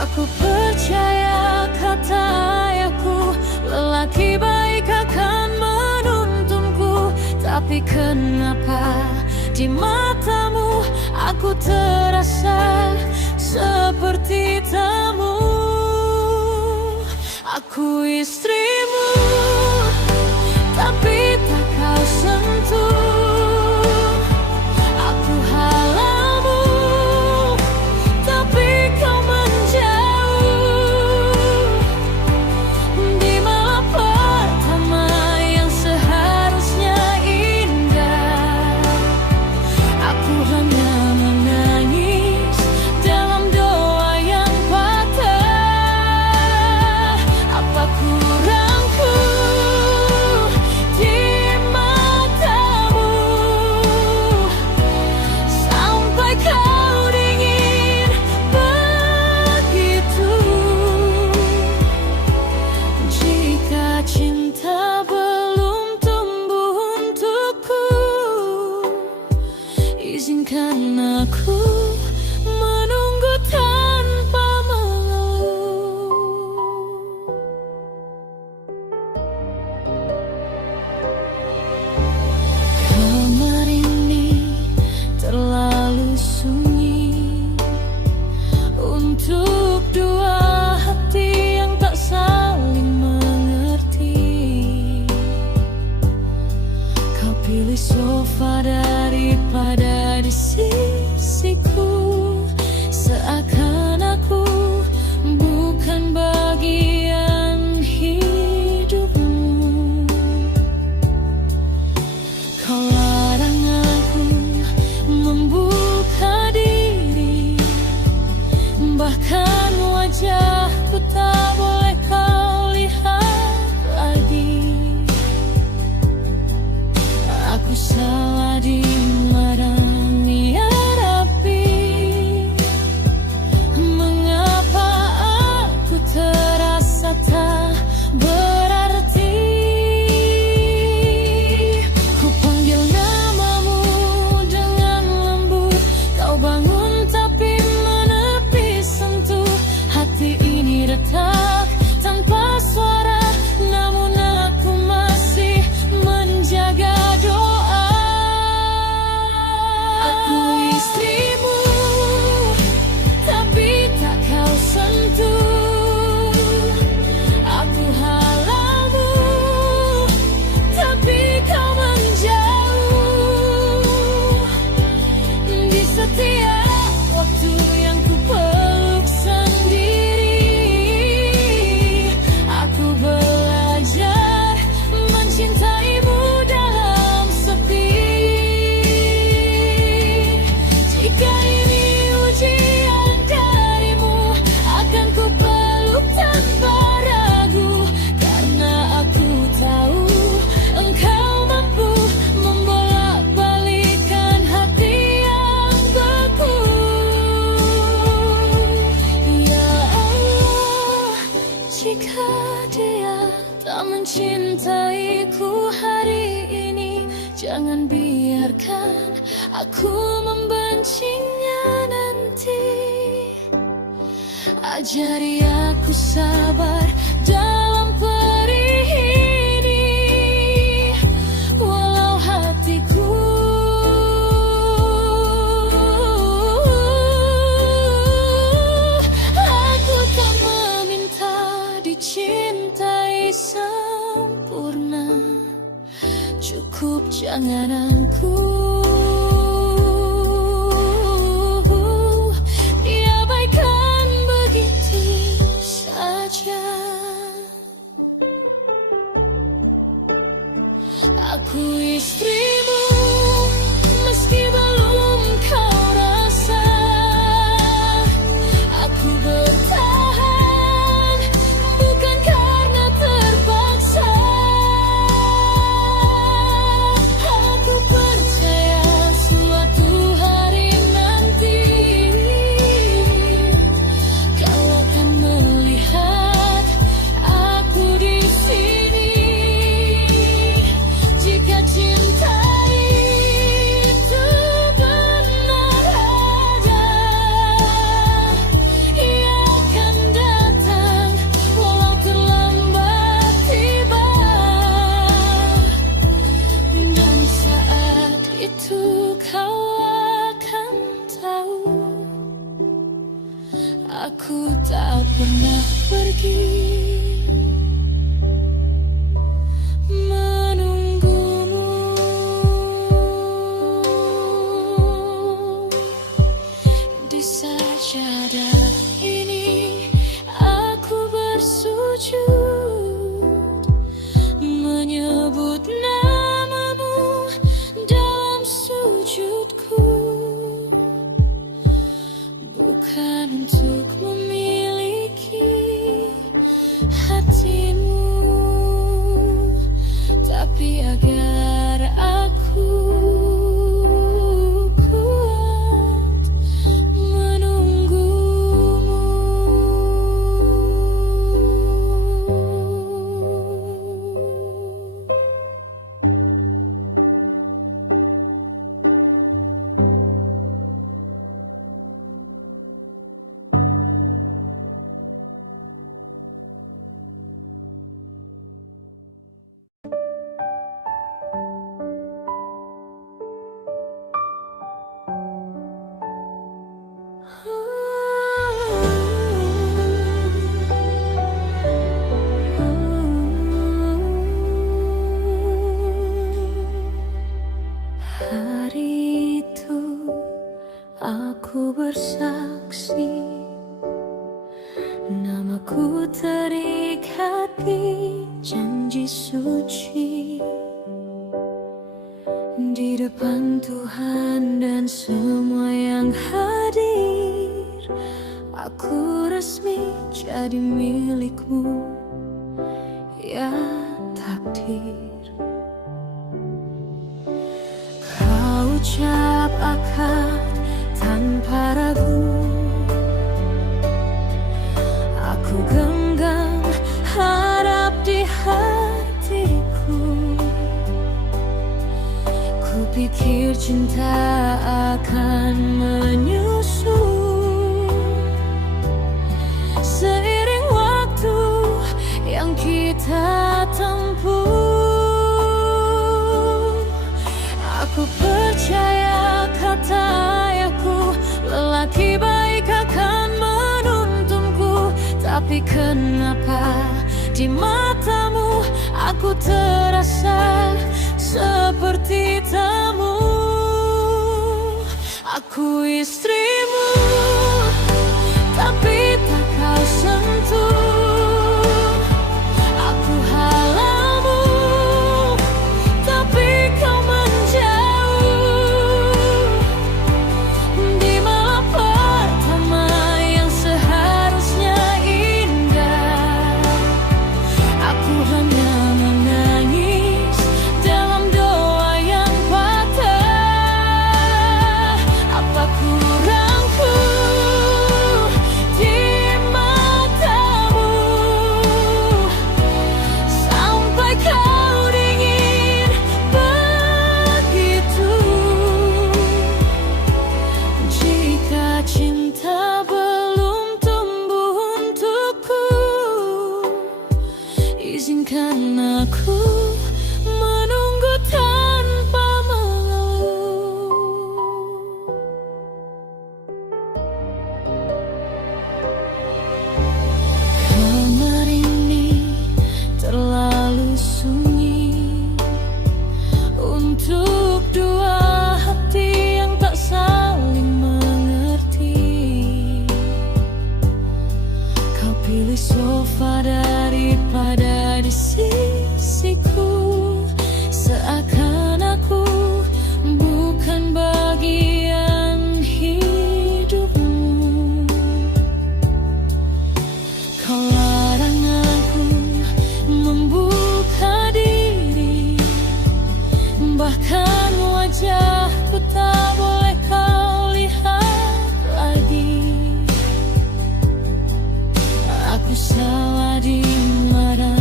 Aku percaya kata ayahku, lelaki baik akan menuntunku. Tapi kenapa di matamu aku terasa seperti tamu? Aku istrimu, tapi tak kau sentuh. Aku halalmu, tapi kau menjauh. Di malam pertama yang seharusnya indah, aku hanya menangis dalam doa yang patah. Apa kurangku Izinkan aku menunggu tanpa mengeluh. Kamar ini terlalu sunyi untuk dua hati yang tak saling mengerti. Kau pilih sofa daripada di sisiku, seakan aku bukan bagian hidupmu. Kau larang aku membuka diri, bahkan wajahku tak boleh kau lihat lagi. Aku salah di mana ya Rabbi, mengapa aku terasa tak berarti. Ku panggil namamu dengan lembut, kau bangun tapi menepi sentuh. Hati ini retak tanpa suara, namun aku masih menjaga doa. Aku istrimu, tapi tak kau sentuh. Aku halalmu, tapi kau menjauh. Di setiap waktu yang ku peluk sendiri, aku belajar mencintaimu dalam sepi. Jika ini ujian darimu, akan ku peluk tanpa ragu, karena aku tahu engkau mampu membolak-balikkan hati yang beku. Ya Allah, jika dia tak mencintaiku hari ini, jangan biarkan aku membencinya nanti. Ajari aku sabar dalam perih ini, walau hatiku aku tak meminta dicintai sempurna. Cukup jangan aku diabaikan begitu saja. Aku istrimu, meski belum kau rasa. Aku bertahan bukan karena terpaksa. Aku percaya suatu hari nanti kau akan melihat aku di sini. Jika cinta itu benar ada, ia akan datang walau terlambat tiba. Dan saat itu kau akan tahu, aku tak pernah pergi menunggumu. Di sajadah ini aku bersujud, menyebut namamu dalam sujudku, bukan untuk memiliki hatimu, tapi agar aku kuat menunggu. Tuhan dan semua yang hadir, aku resmi jadi milikmu, ya takdir. Kau ucap akad tanpa ragu, aku genggam harap di hatiku. Kupikir cinta akan menyusul seiring waktu yang kita tempuh. Aku percaya kata ayahku, lelaki baik akan menuntunku. Tapi kenapa di matamu aku terasa seperti tamu? Aku istrimu, tapi tak kau sentuh. Aku halalmu, tapi kau menjauh. Di malam pertama yang seharusnya indah, aku hanya menangis dalam doa yang patah. Apa kurangku di matamu sampai kau dingin begitu? Jika cinta belum tumbuh untukku, izinkan aku menunggu tanpa mengeluh. Kamar ini terlalu sunyi untuk dua hati yang tak saling mengerti. Kau pilih sofa daripada di sisiku, seakan aku bukan bagian hidupmu. Kau larang aku membuka diri, bahkan wajahku tak boleh kau lihat lagi. Aku salah di mana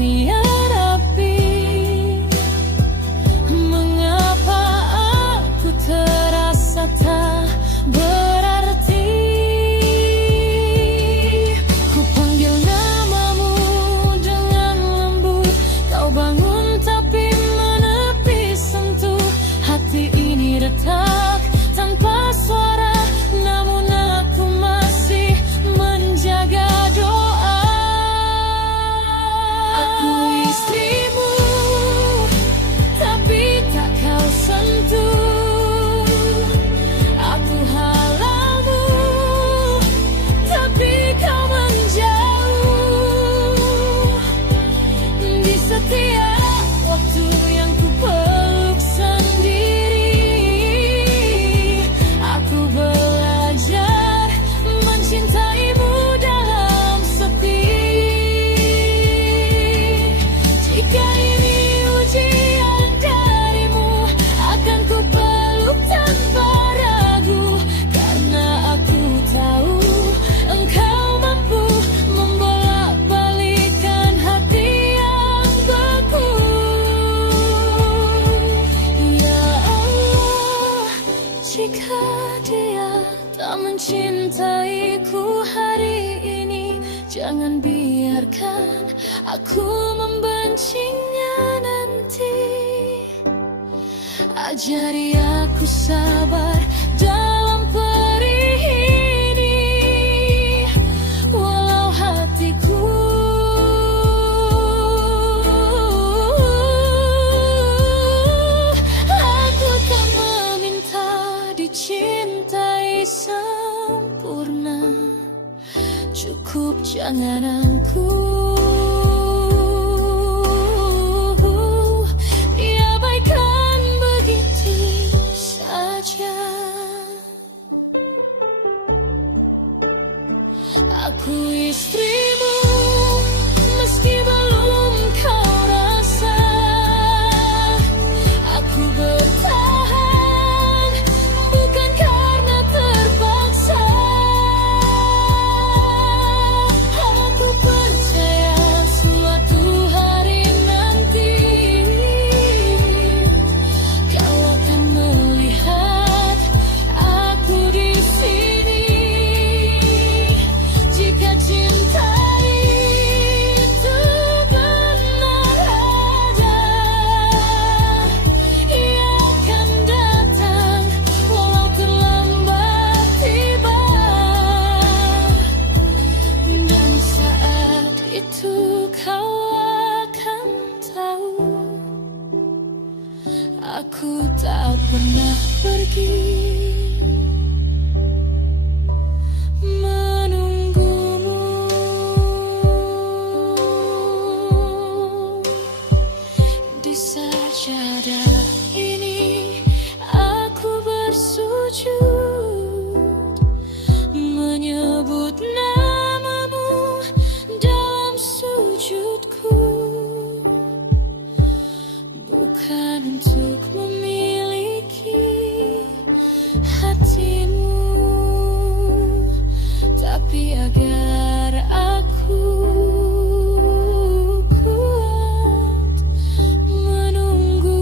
ya Rabbi? Mengapa aku terasa tak berarti? Ku panggil namamu dengan lembut, kau bangun tapi menepi sentuh. Hati ini retak tanpa suara, namun aku masih menjaga doa. Aku istrimu, tapi tak kau sentuh. Aku halalmu, tapi kau menjauh. Di setiap waktu yang ku peluk sendiri, aku belajar mencintaimu dalam sepi. Jika ini ujian darimu, akan ku peluk tanpa ragu, karena aku tahu engkau mampu membolak-balikkan hati yang beku. Ya Allah, jika dia tak mencintaiku hari ini, jangan biarkan aku membencinya nanti. Ajari aku sabar dalam perih ini, walau hatiku aku tak meminta dicintai sempurna. Cukup jangan aku diabaikan begitu saja. saja. Aku istrimu, meski belum kau rasa. Aku bertahan, bukan karena terpaksa. Aku percaya suatu hari nanti kau akan melihat aku di sini. Jika cinta itu benar ada, ia akan datang walau terlambat tiba. Dan saat itu kau akan tahu, aku tak pernah pergi menunggumu. Di sajadah ini aku bersujud, menyebut namamu dalam sujudku. Bukan untuk memiliki hatimu, tapi agar aku kuat menunggumu.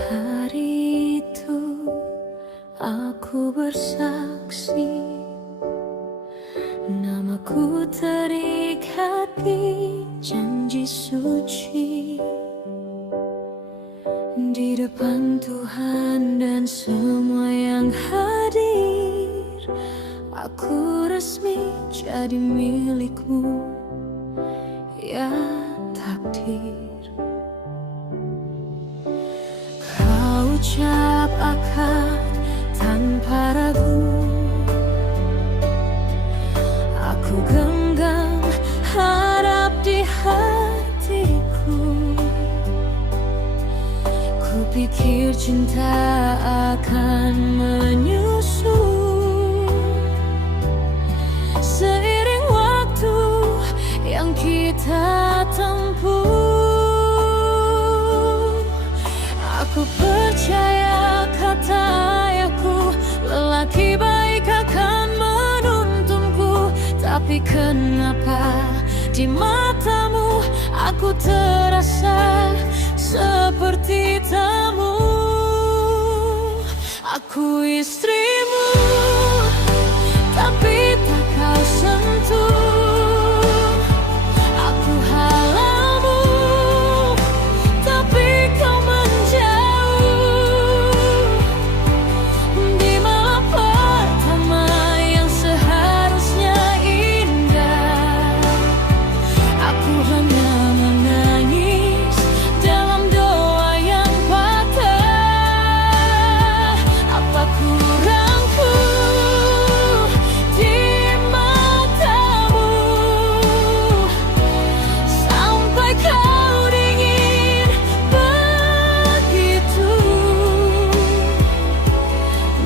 Hari itu aku bersaksi, namaku terikat di janji suci di depan Tuhan dan semua yang hadir. Aku resmi jadi milikmu, ya takdir. Kau ucap akad tanpa ragu, aku genggam harap di hatiku. Kupikir cinta akan menyusul seiring waktu yang kita tempuh. Aku percaya kata ayahku, lelaki baik akan menuntunku. Tapi kenapa di matamu aku terasa seperti tamu? Aku istrimu, tapi tak kau sentuh. Aku halalmu, tapi kau menjauh. Di malam pertama yang seharusnya indah, aku hanya menangis dalam doa yang patah. Apa kurangku di matamu, sampai kau dingin begitu?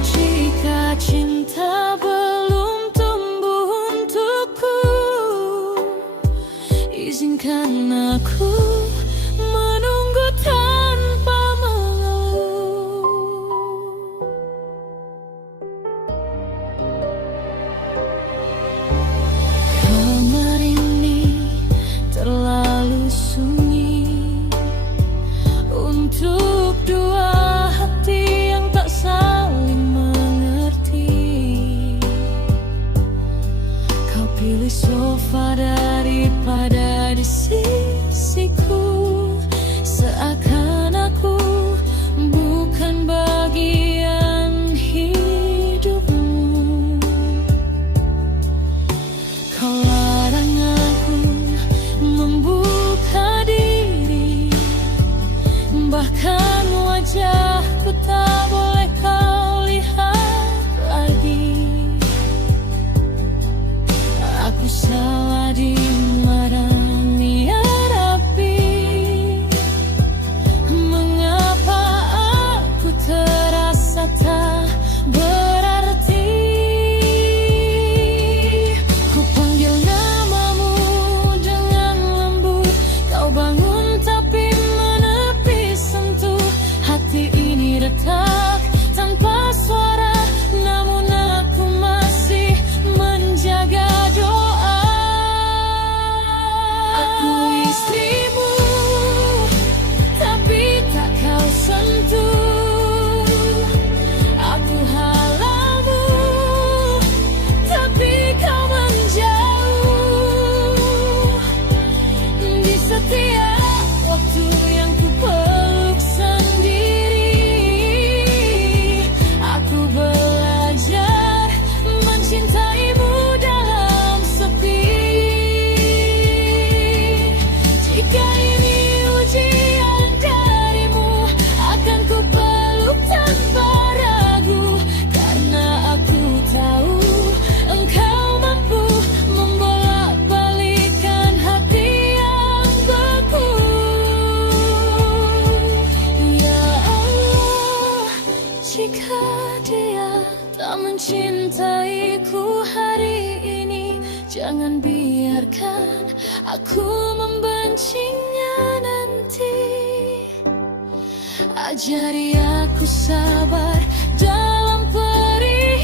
Jika cinta belum tumbuh untukku, izinkan aku menunggu tanpa mengeluh. Kamar ini terlalu sunyi untuk dua hati yang tak saling mengerti. Kau pilih sofa Jangan biarkan aku membencinya nanti. Ajari aku sabar dalam perih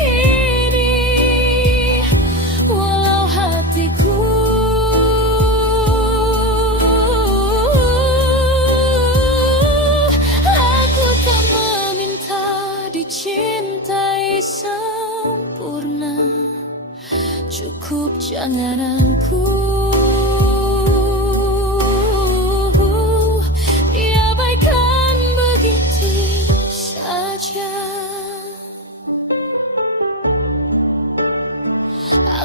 ini, walau hatiku aku tak meminta dicintai sempurna. Cukup jangan aku diabaikan begitu saja.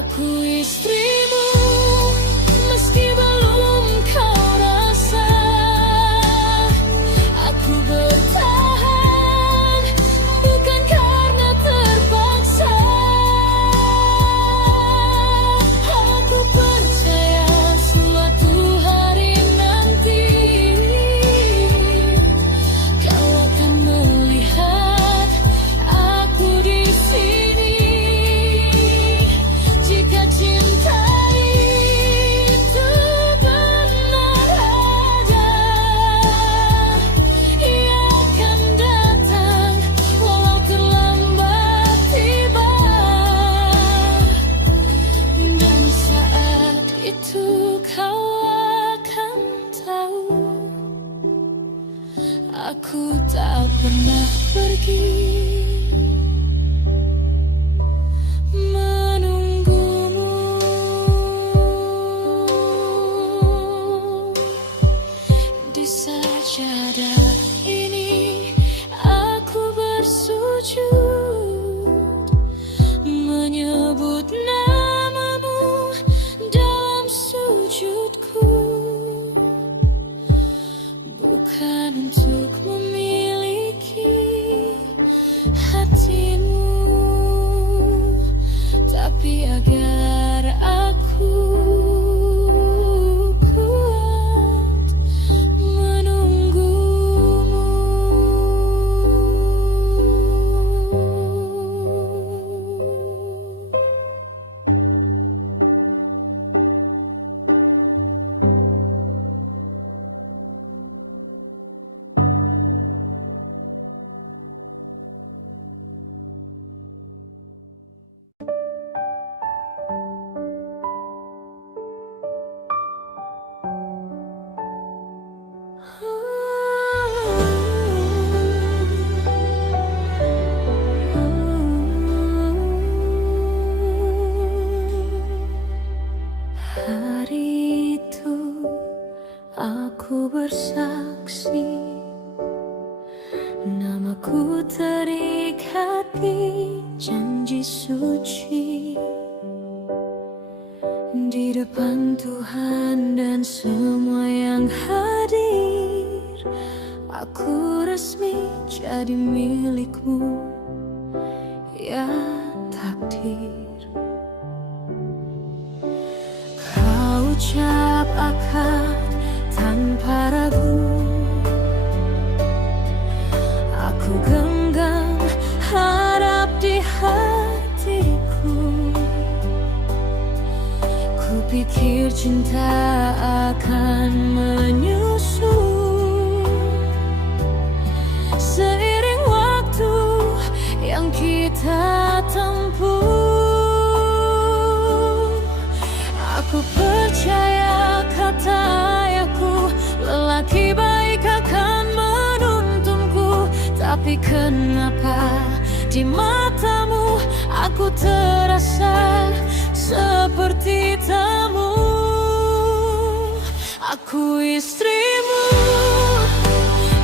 Aku istrimu meski belum kau rasa. Aku bertahan bukan karena terpaksa. Aku percaya suatu hari nanti kau akan melihat aku di sini. Jika cinta itu benar ada, ia akan datang walau terlambat tiba. Dan saat itu kau akan tahu, aku tak pernah pergi menunggumu. Di sajadah ini aku bersujud, menyebut namamu dalam sujudku. Bukan untuk memiliki hatimu, tapi agar aku kuat menunggumu. Hari itu aku bersaksi, namaku terikat di janji suci. Di depan Tuhan dan semua yang hadir, aku resmi jadi milikmu, ya takdir. Kau ucap akad tanpa ragu, aku genggam harap di hatiku. Kupikir cinta akan menyusul seiring waktu yang kita tempuh. Aku percaya kata ayahku, lelaki baik akan menuntunku. Tapi kenapa di matamu aku terasa seperti tamu? Aku istrimu,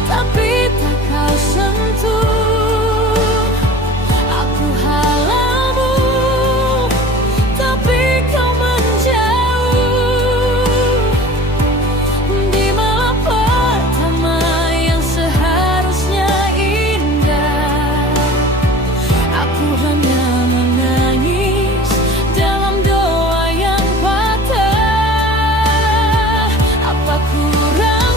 tapi tak kau sentuh. Aku halalmu, tapi kau menjauh. Di malam pertama yang seharusnya indah, aku hanya menangis dalam doa yang patah. Apa kurang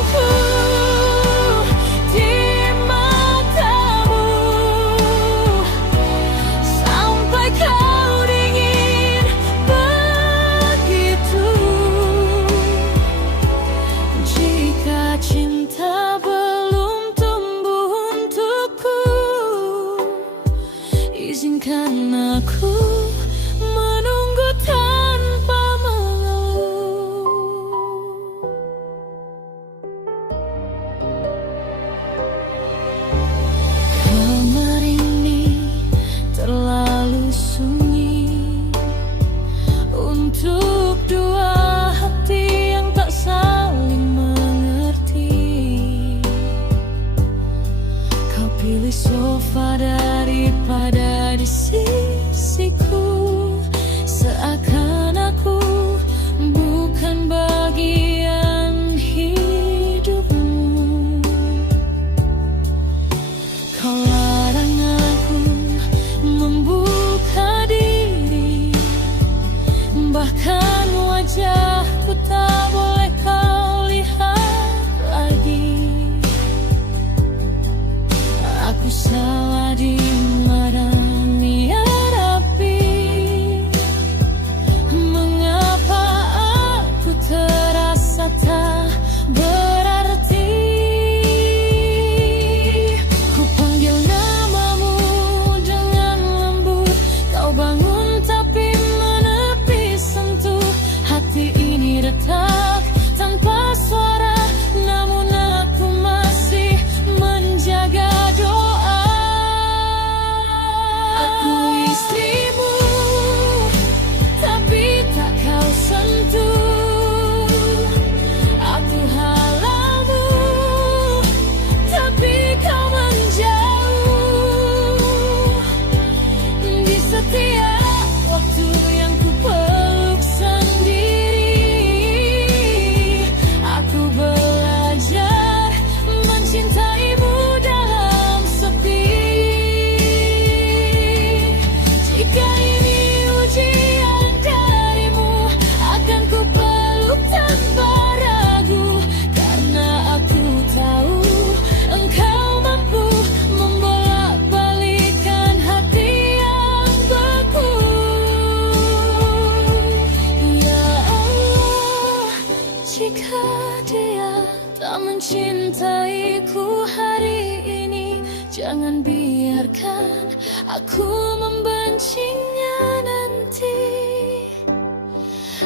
jika dia tak mencintaiku hari ini, jangan biarkan aku membencinya nanti.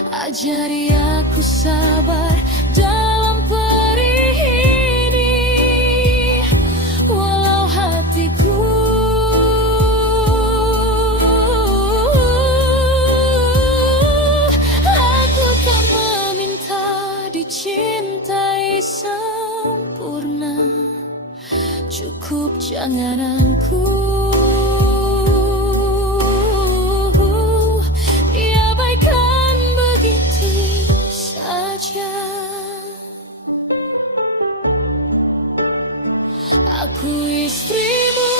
Ajari aku sabar dalam perih ini, walau hatiku aku tak meminta dicintai sempurna, cukup jangan aku diabaikan begitu saja. Aku istrimu,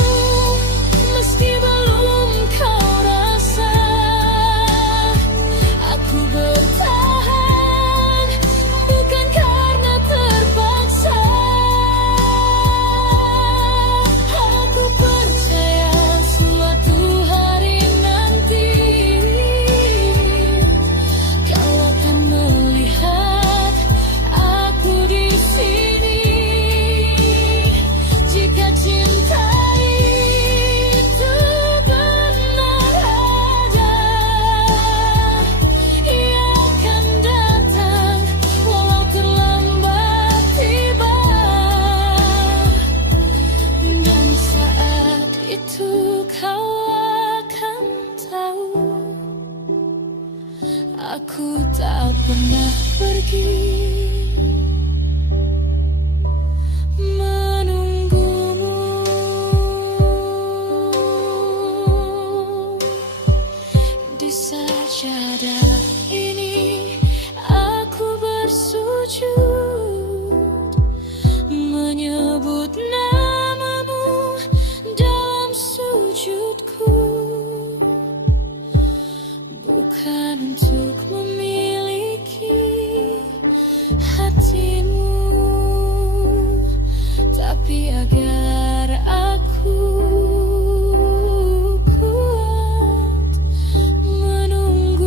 meski belum kau rasa. Aku bertahan bukan karena terpaksa. Aku percaya suatu hari nanti kau akan melihat aku di sini. Jika cinta itu benar ada, ia akan datang walau terlambat tiba. Dan saat itu kau akan tahu, aku tak pernah pergi menunggumu. Di sajadah ini aku bersujud, menyebut namamu dalam sujudku, bukan untuk memiliki hatimu, tapi agar aku kuat menunggumu.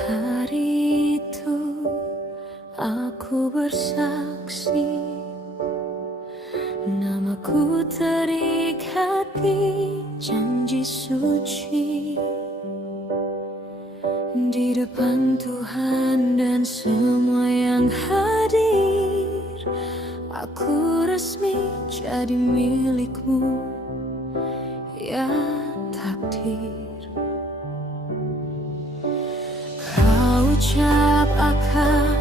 Hari itu aku bersaksi, namaku terikat di janji suci di depan Tuhan dan semua yang hadir. Aku resmi jadi milikmu, ya takdir. Kau ucap akad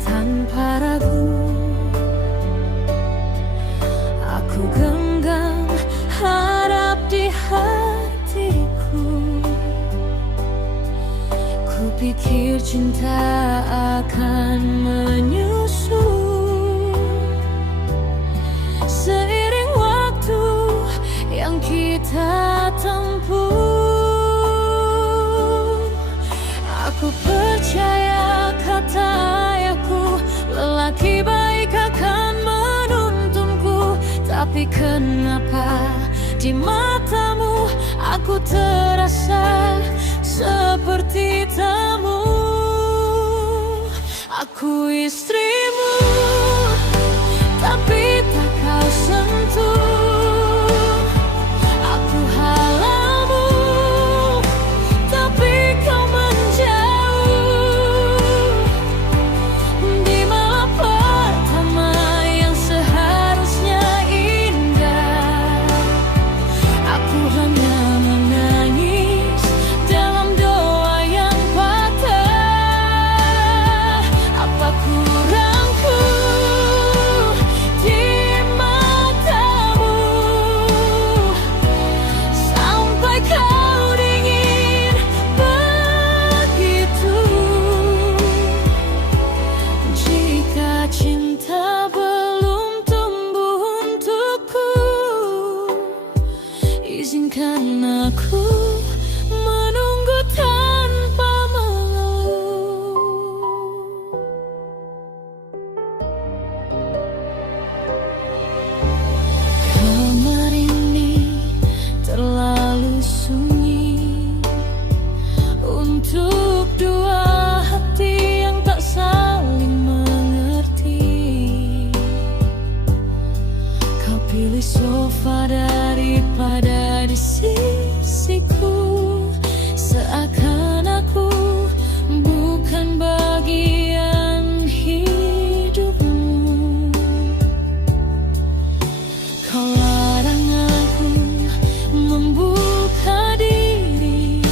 tanpa ragu, aku genggam harap di hatiku. Kupikir cinta akan menyusul seiring waktu yang kita tempuh. Aku percaya kata ayahku, lelaki baik akan menuntunku. Tapi kenapa di matamu aku terasa seperti tamu? Aku istrimu, tapi tak kau sentuh. Aku halalmu, tapi kau menjauh. Di malam pertama yang seharusnya indah, aku hanya menangis dalam doa yang patah. Apa kurangku izinkan aku menunggu tanpa mengeluh. Kamar ini terlalu sunyi untuk dua hati yang tak saling mengerti. Kau pilih sofa daripada di sisiku, seakan aku bukan bagian hidupmu. Kau larang aku membuka diri,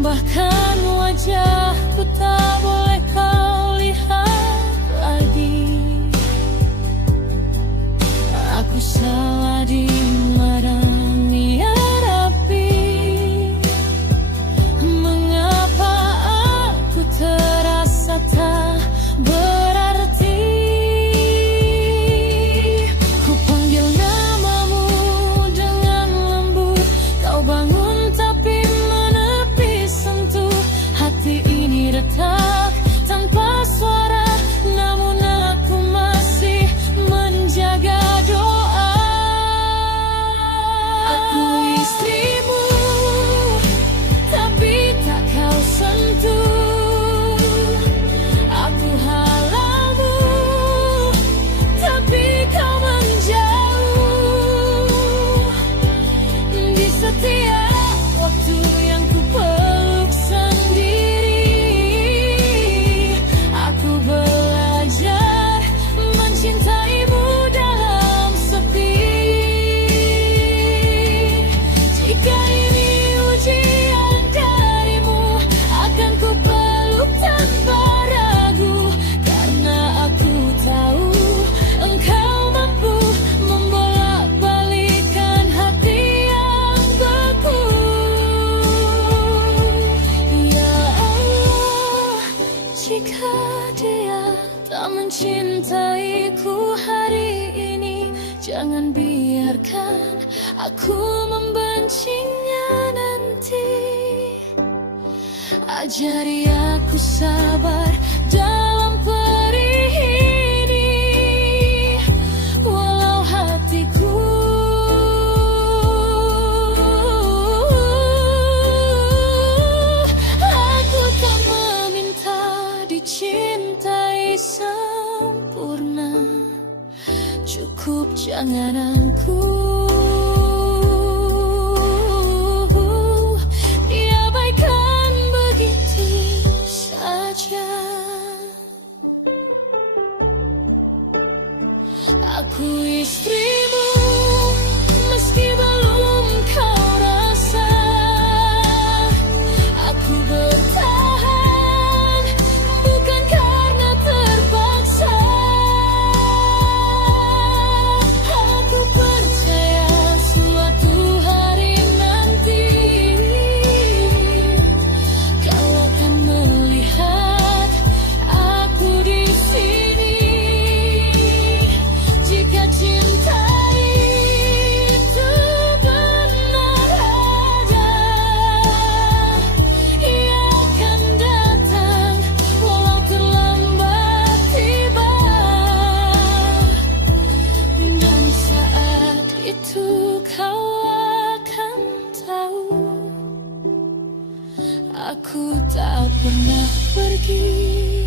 bahkan wajahku tak boleh kau lihat lagi. Aku salah di marahnya Rabbi. Mengapa aku terasa tak berarti? Ku panggil namamu dengan lembut, kau bangun tapi menepis sentuh. Hati ini retak tanpa suara, namun aku masih menjaga doa. Aku istrimu, tapi tak kau sentuh. Aku halalmu, tapi kau menjauh. Di setiap waktu yang ku peluk sendiri, aku belajar mencintaimu dalam sepi. Jika ini ujian darimu, akan ku peluk tanpa ragu, karena aku tahu engkau mampu membolak-balikkan hati yang beku. Ya Allah, jika dia tak mencintaiku hari ini, jangan biarkan aku membencinya nanti. Ajari aku sabar dalam perih ini, walau hatiku aku tak meminta dicintai sempurna. Cukup jangan aku diabaikan begitu saja. Aku istrimu, meski belum kau rasa. Aku bertahan bukan karena terpaksa. Aku percaya suatu hari nanti kau akan melihat aku di sini. Jika cinta itu benar ada, ia akan datang walau terlambat tiba. Dan saat itu kau akan tahu, aku tak pernah pergi.